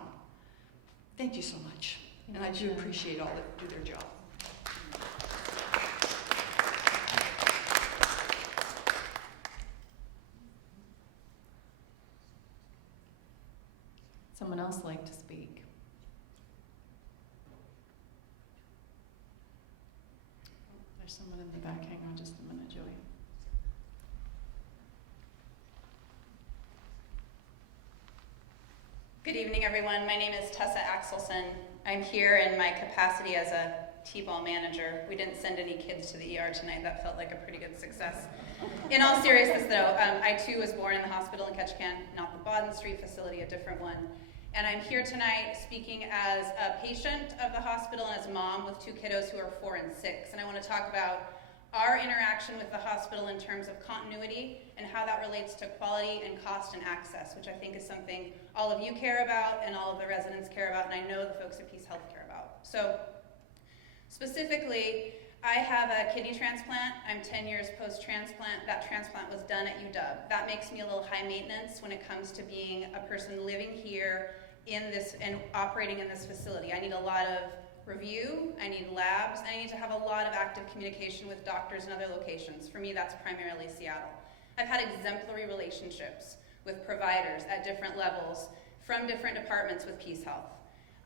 Thank you so much. And I do appreciate all that do their job. Someone else like to speak? There's someone in the back. Hang on just a minute, Joey. Good evening, everyone. My name is Tessa Axelson. I'm here in my capacity as a T-ball manager. We didn't send any kids to the ER tonight. That felt like a pretty good success. In all seriousness, though, I too was born in the hospital in Ketchikan, not the Bodden Street facility, a different one. And I'm here tonight speaking as a patient of the hospital and as a mom with 2 kiddos who are 4 and 6. And I want to talk about our interaction with the hospital in terms of continuity and how that relates to quality and cost and access, which I think is something all of you care about and all of the residents care about, and I know the folks at Peace Health care about. So specifically, I have a kidney transplant. I'm 10 years post-transplant. That transplant was done at UW. That makes me a little high maintenance when it comes to being a person living here in this and operating in this facility. I need a lot of review, I need labs, I need to have a lot of active communication with doctors in other locations. For me, that's primarily Seattle. I've had exemplary relationships with providers at different levels from different departments with Peace Health.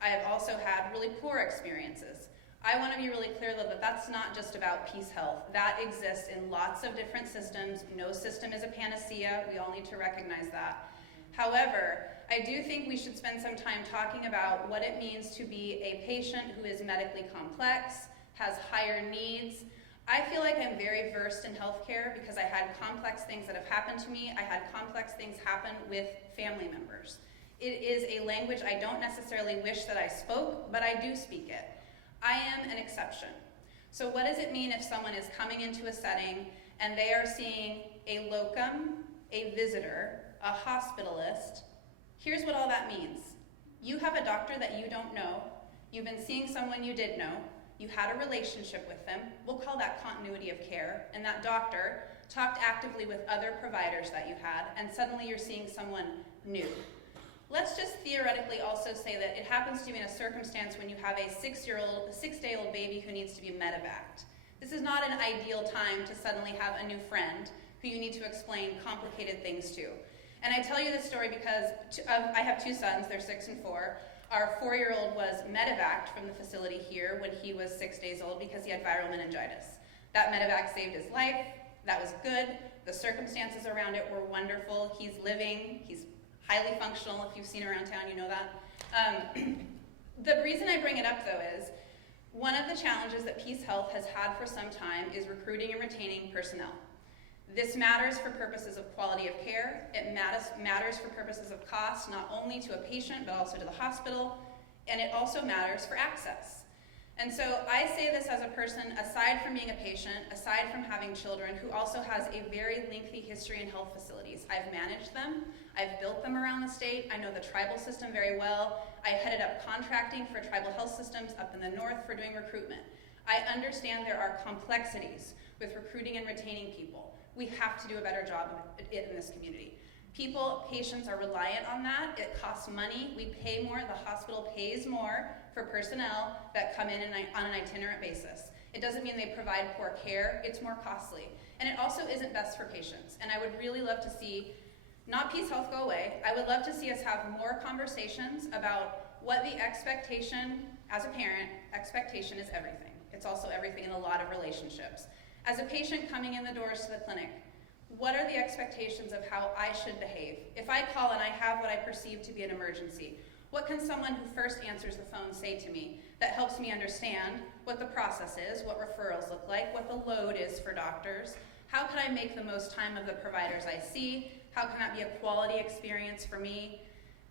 I have also had really poor experiences. I want to be really clear, though, that that's not just about Peace Health. That exists in lots of different systems. No system is a panacea. We all need to recognize that. However, I do think we should spend some time talking about what it means to be a patient who is medically complex, has higher needs. I feel like I'm very versed in healthcare because I had complex things that have happened to me. I had complex things happen with family members. It is a language I don't necessarily wish that I spoke, but I do speak it. I am an exception. So what does it mean if someone is coming into a setting and they are seeing a locum, a visitor, a hospitalist? Here's what all that means. You have a doctor that you don't know. You've been seeing someone you did know. You had a relationship with them. We'll call that continuity of care. And that doctor talked actively with other providers that you had, and suddenly you're seeing someone new. Let's just theoretically also say that it happens to be in a circumstance when you have a 6-day-old baby who needs to be medevaced. This is not an ideal time to suddenly have a new friend who you need to explain complicated things to. And I tell you this story because I have 2 sons, they're 6 and 4. Our 4-year-old was medevaced from the facility here when he was 6 days old because he had viral meningitis. That medevac saved his life, that was good, The circumstances around it were wonderful. He's living, he's highly functional. If you've seen around town, you know that. The reason I bring it up, though, is one of the challenges that Peace Health has had for some time is recruiting and retaining personnel. This matters for purposes of quality of care. It matters for purposes of cost, not only to a patient, but also to the hospital. And it also matters for access. And so I say this as a person, aside from being a patient, aside from having children, who also has a very lengthy history in health facilities. I've managed them. I've built them around the state. I know the tribal system very well. I headed up contracting for tribal health systems up in the north for doing recruitment. I understand there are complexities with recruiting and retaining people. We have to do a better job of it in this community. Patients are reliant on that. It costs money. We pay more. The hospital pays more for personnel that come in on an itinerant basis. It doesn't mean they provide poor care. It's more costly. And it also isn't best for patients. And I would really love to see, not Peace Health go away, I would love to see us have more conversations about what the expectation, as a parent, expectation is everything. It's also everything in a lot of relationships. As a patient coming in the doors to the clinic, what are the expectations of how I should behave? If I call and I have what I perceive to be an emergency, what can someone who first answers the phone say to me that helps me understand what the process is, what referrals look like, what the load is for doctors? How can I make the most time of the providers I see? How can that be a quality experience for me?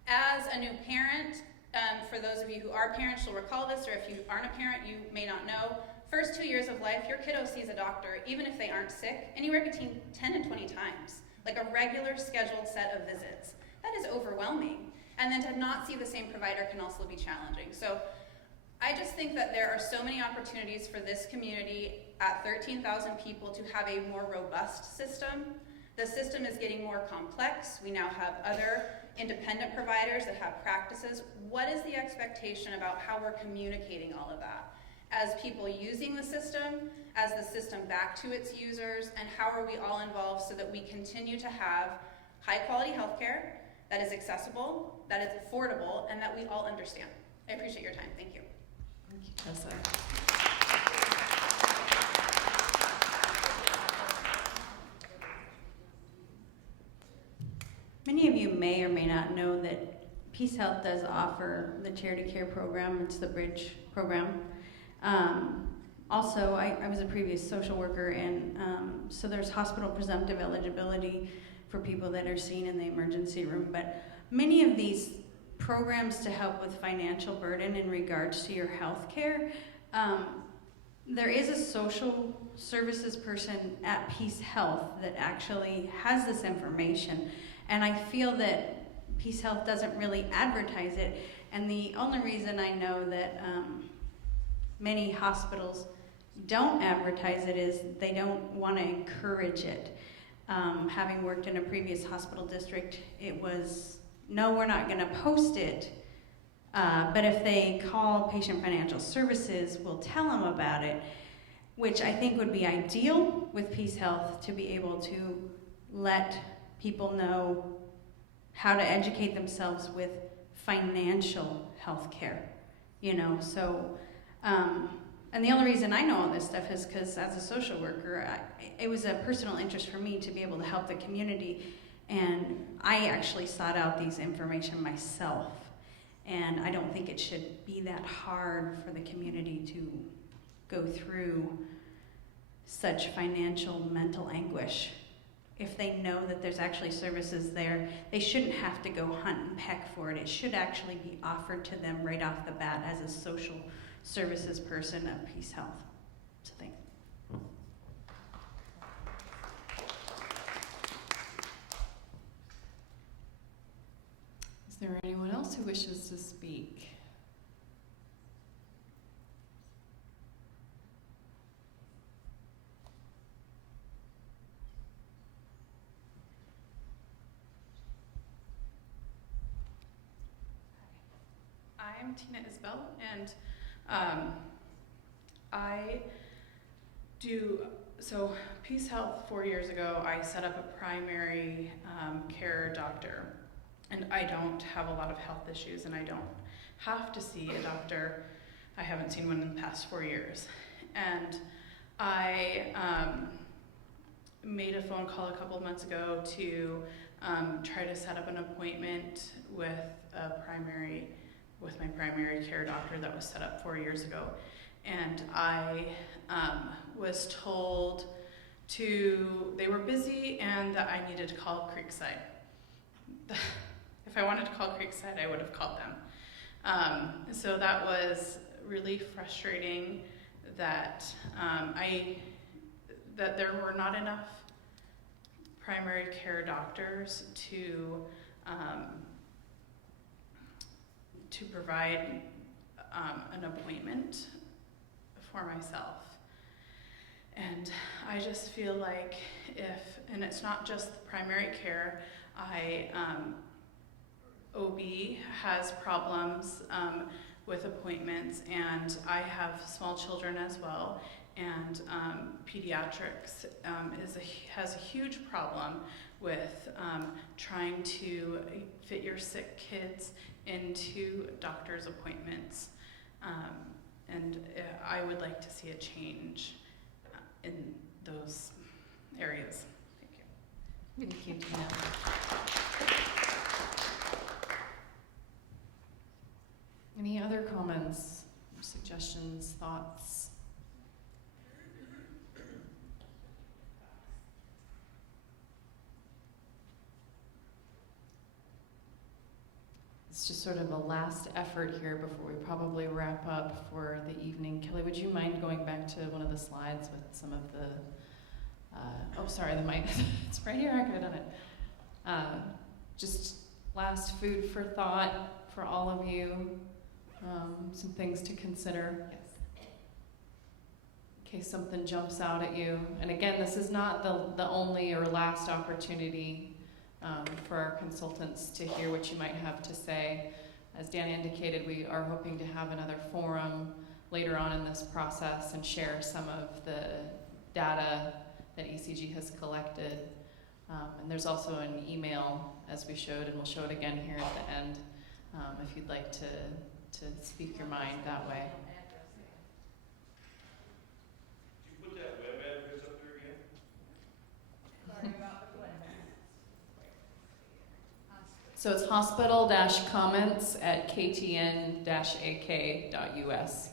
As a new parent, for those of you who are parents, you'll recall this, or if you aren't a parent, you may not know. First 2 years of life, your kiddo sees a doctor, even if they aren't sick, anywhere between 10 and 20 times, like a regular scheduled set of visits. That is overwhelming. And then to not see the same provider can also be challenging. So I just think that there are so many opportunities for this community at 13,000 people to have a more robust system. The system is getting more complex. We now have other independent providers that have practices. What is the expectation about how we're communicating all of that? As people using the system, as the system back to its users, and how are we all involved so that we continue to have high quality healthcare that is accessible, that is affordable, and that we all understand. I appreciate your time. Thank you. Thank you, Tessa. Many of you may or may not know that Peace Health does offer the Charity Care Program. It's the Bridge program. Also, I was a previous social worker, and so there's hospital presumptive eligibility for people that are seen in the emergency room. But many of these programs to help with financial burden in regards to your health care, there is a social services person at Peace Health that actually has this information. And I feel that Peace Health doesn't really advertise it. And the only reason I know that many hospitals don't advertise it is they don't want to encourage it. Having worked in a previous hospital district, it was, no, we're not going to post it. But if they call Patient Financial Services, we'll tell them about it, which I think would be ideal with Peace Health, to be able to let people know how to educate themselves with financial health care, you know. So and the only reason I know all this stuff is because as a social worker, it was a personal interest for me to be able to help the community, and I actually sought out these information myself. And I don't think it should be that hard for the community to go through such financial mental anguish. If they know that there's actually services there, they shouldn't have to go hunt and peck for it. It should actually be offered to them right off the bat as a social services person of Peace Health. So thank you. Is there anyone else who wishes to speak? I'm Tina Isbell, and so Peace Health 4 years ago, I set up a primary care doctor, and I don't have a lot of health issues, and I don't have to see a doctor. I haven't seen one in the past 4 years. And I made a phone call a couple of months ago to try to set up an appointment with my primary care doctor that was set up 4 years ago. And I was told they were busy and that I needed to call Creekside. If I wanted to call Creekside, I would have called them. So that was really frustrating that that there were not enough primary care doctors to provide an appointment for myself. And I just feel like and it's not just the primary care, OB has problems with appointments, and I have small children as well, and pediatrics has a huge problem with trying to fit your sick kids into doctor's appointments. And I would like to see a change in those areas. Thank you. Thank you, Tina. Any other comments, suggestions, thoughts? It's just sort of a last effort here before we probably wrap up for the evening. Kelly, would you mind going back to one of the slides with some of the, oh, sorry, the mic, it's right here, I could have done it. Just last food for thought for all of you, some things to consider. Yes. In case something jumps out at you. And again, this is not the only or last opportunity for our consultants to hear what you might have to say. As Dan indicated, we are hoping to have another forum later on in this process and share some of the data that ECG has collected. And there's also an email, as we showed, and we'll show it again here at the end, if you'd like to speak your mind that way. Could you put that web address up there again? Sorry about the web. So it's hospital-comments@ktn-ak.us.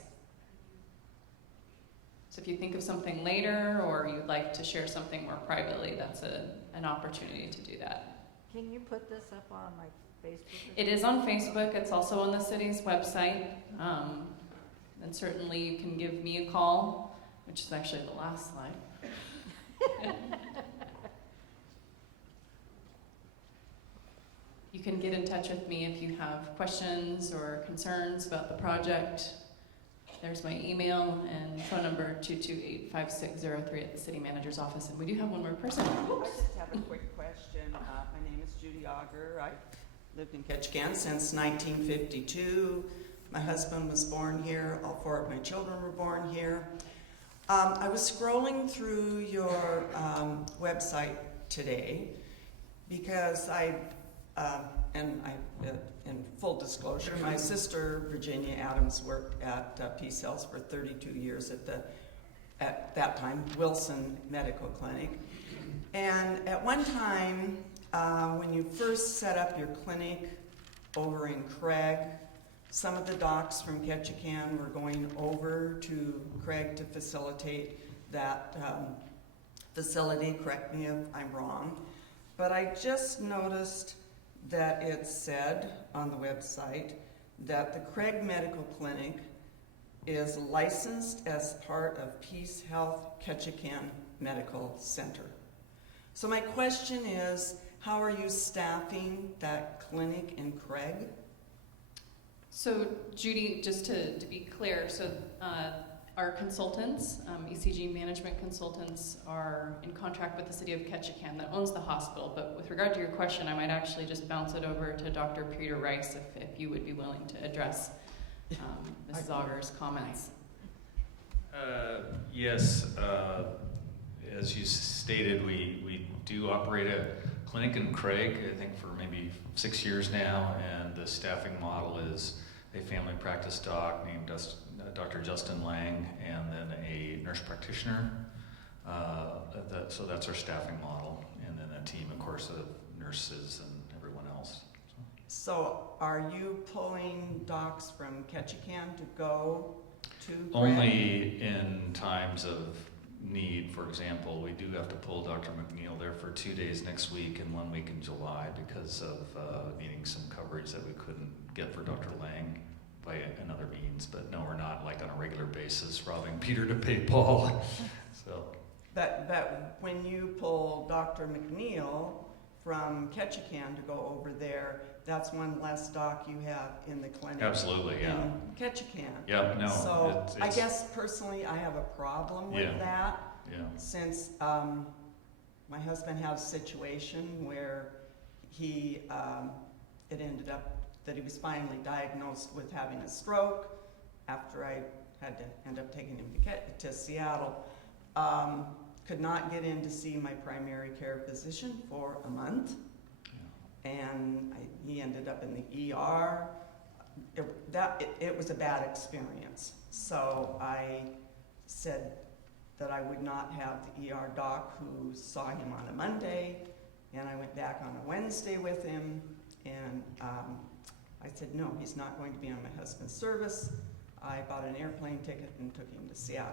So if you think of something later or you'd like to share something more privately, that's an opportunity to do that. Can you put this up on my Facebook? It is on Facebook. It's also on the city's website. And certainly you can give me a call, which is actually the last slide. You can get in touch with me if you have questions or concerns about the project. There's my email and phone number, 228-5603 at the city manager's office. And we do have one more person. I just have a quick question. My name is Judy Auger. I lived in Ketchikan since 1952. My husband was born here. All four of my children were born here. I was scrolling through your website today because in full disclosure, my sister, Virginia Adams, worked at Peace Health for 32 years at that time, Wilson Medical Clinic. And at one time, when you first set up your clinic over in Craig, some of the docs from Ketchikan were going over to Craig to facilitate that facility. Correct me if I'm wrong. But I just noticed that it said on the website that the Craig Medical Clinic is licensed as part of Peace Health Ketchikan Medical Center. So my question is, how are you staffing that clinic in Craig? So Judy, just to be clear, so our consultants, ECG management consultants, are in contract with the city of Ketchikan that owns the hospital. But with regard to your question, I might actually just bounce it over to Dr. Peter Rice if you would be willing to address Mrs. Auger's comments. Yes, as you stated, we do operate a clinic in Craig, I think for maybe 6 years now, and the staffing model is a family practice doc named Dr. Justin Lang, and then a nurse practitioner. So that's our staffing model, and then a team, of course, of nurses and everyone else. So are you pulling docs from Ketchikan to go to Grant? Only in times of need. For example, we do have to pull Dr. McNeil there for 2 days next week and 1 week in July because of needing some coverage that we couldn't get for Dr. Lang by another means. But no, we're not like on a regular basis robbing Peter to pay Paul. So. But when you pull Dr. McNeil from Ketchikan to go over there, that's one less doc you have in the clinic. Absolutely, yeah. In Ketchikan. Yeah, no. So I guess personally I have a problem with that. Yeah. Since my husband has a situation where he, it ended up that he was finally diagnosed with having a stroke after I had to end up taking him to Seattle. Could not get in to see my primary care physician for a month. And he ended up in the ER. It was a bad experience. So I said that I would not have the ER doc who saw him on a Monday, and I went back on a Wednesday with him, and I said, no, he's not going to be on my husband's service. I bought an airplane ticket and took him to Seattle.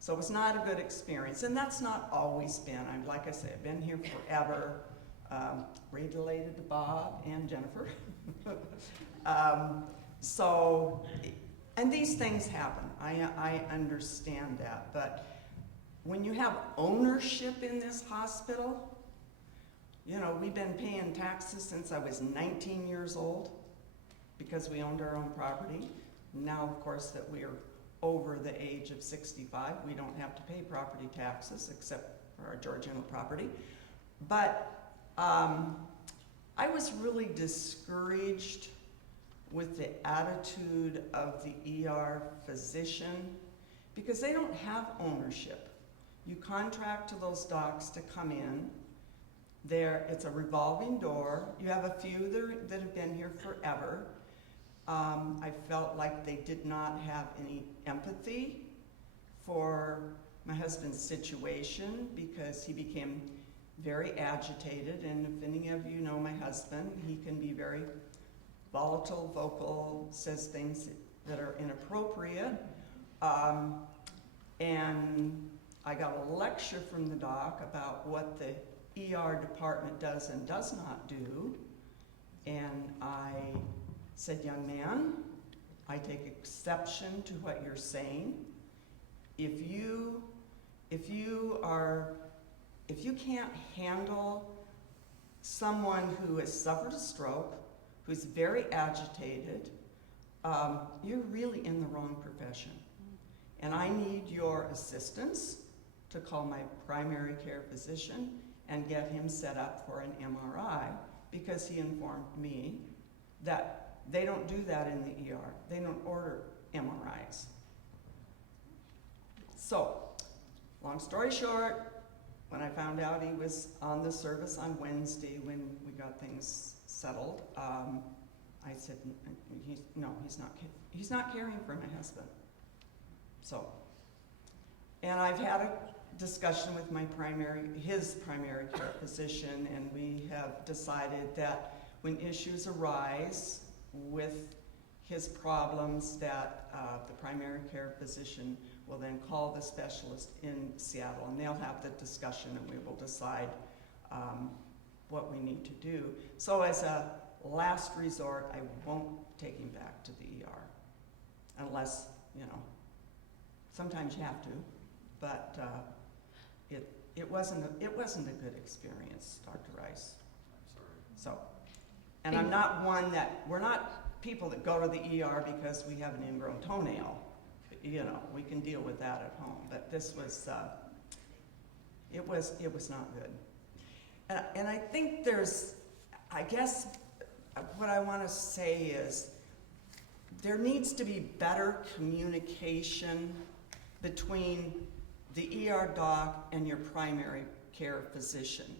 So it was not a good experience, and that's not always been. Like I said, I've been here forever. Related to Bob and Jennifer. And these things happen. I understand that, but when you have ownership in this hospital, you know, we've been paying taxes since I was 19 years old because we owned our own property. Now, of course, that we are over the age of 65, we don't have to pay property taxes except for our Georgian property. But I was really discouraged with the attitude of the ER physician because they don't have ownership. You contract to those docs to come in. It's a revolving door. You have a few that have been here forever. I felt like they did not have any empathy for my husband's situation because he became very agitated, and if any of you know my husband, he can be very volatile, vocal, says things that are inappropriate. And I got a lecture from the doc about what the ER department does and does not do, and I said, young man, I take exception to what you're saying. If you can't handle someone who has suffered a stroke, who's very agitated, you're really in the wrong profession. And I need your assistance to call my primary care physician and get him set up for an MRI because he informed me that they don't do that in the ER. They don't order MRIs. So, long story short, when I found out he was on the service on Wednesday when we got things settled, I said, no, he's not caring for my husband. So, and I've had a discussion with his primary care physician, and we have decided that when issues arise with his problems, that the primary care physician will then call the specialist in Seattle, and they'll have the discussion, and we will decide what we need to do. So as a last resort, I won't take him back to the ER, unless, you know, sometimes you have to, but it wasn't a good experience, Dr. Rice. So, and I'm not we're not people that go to the ER because we have an ingrown toenail. You know, we can deal with that at home, but this was, it was not good. And I think I guess what I want to say is there needs to be better communication between the ER doc and your primary care physician.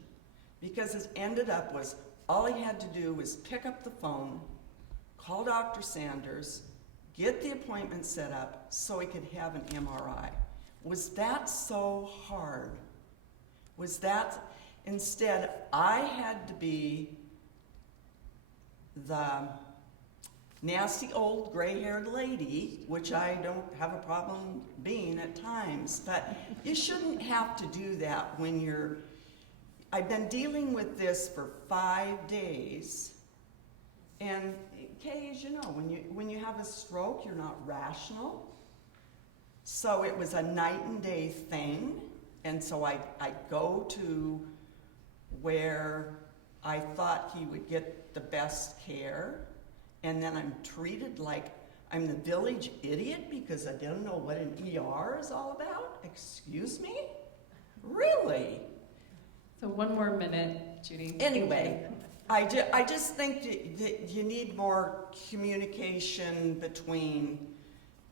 Because it ended up was all he had to do was pick up the phone, call Dr. Sanders, get the appointment set up so he could have an MRI. Was that so hard was that instead I had to be the nasty old gray-haired lady, which I don't have a problem being at times, but you shouldn't have to do that when you're... I've been dealing with this for 5 days, and Kay, as you know, when you have a stroke, you're not rational. So it was a night and day thing, and so I go to where I thought he would get the best care, and then I'm treated like I'm the village idiot because I don't know what an ER is all about? Excuse me? Really? So 1 more minute, Judy. Anyway, I just think that you need more communication between,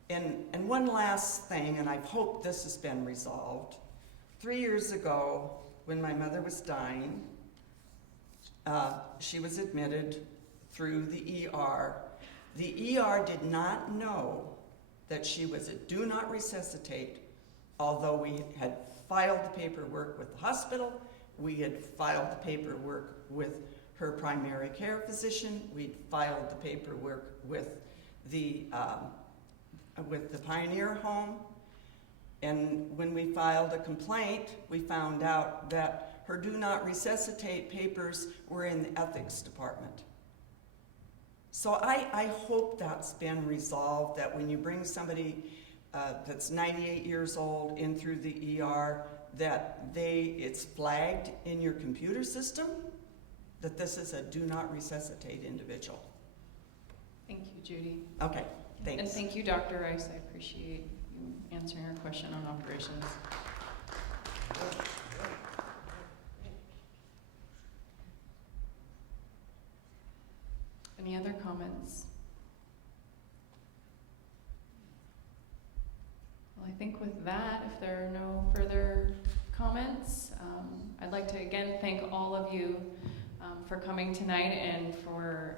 and one last thing, and I hope this has been resolved. 3 years ago, when my mother was dying, she was admitted through the ER. The ER did not know that she was a do not resuscitate, although we had filed the paperwork with the hospital, we had filed the paperwork with her primary care physician, we'd filed the paperwork with the Pioneer Home, and when we filed a complaint, we found out that her do not resuscitate papers were in the ethics department. So I hope that's been resolved, that when you bring somebody that's 98 years old in through the ER, that it's flagged in your computer system that this is a do not resuscitate individual. Thank you, Judy. Okay, thanks. And thank you, Dr. Rice. I appreciate you answering our question on operations. Any other comments? Well, I think with that, if there are no further comments, I'd like to again thank all of you for coming tonight and for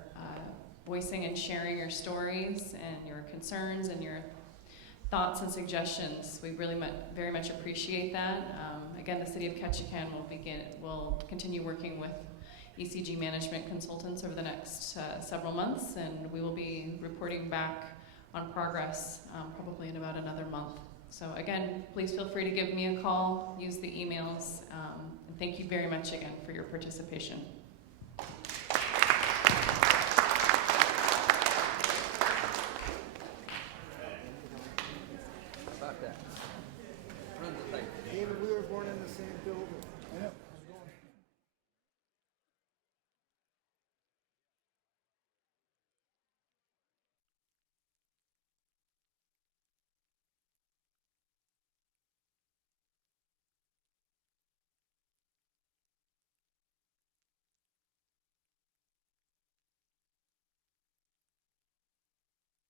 voicing and sharing your stories and your concerns and your thoughts and suggestions. We really very much appreciate that. Again, the City of Ketchikan will continue working with ECG management consultants over the next several months, and we will be reporting back on progress probably in about another month. So again, please feel free to give me a call, use the emails, and thank you very much again for your participation.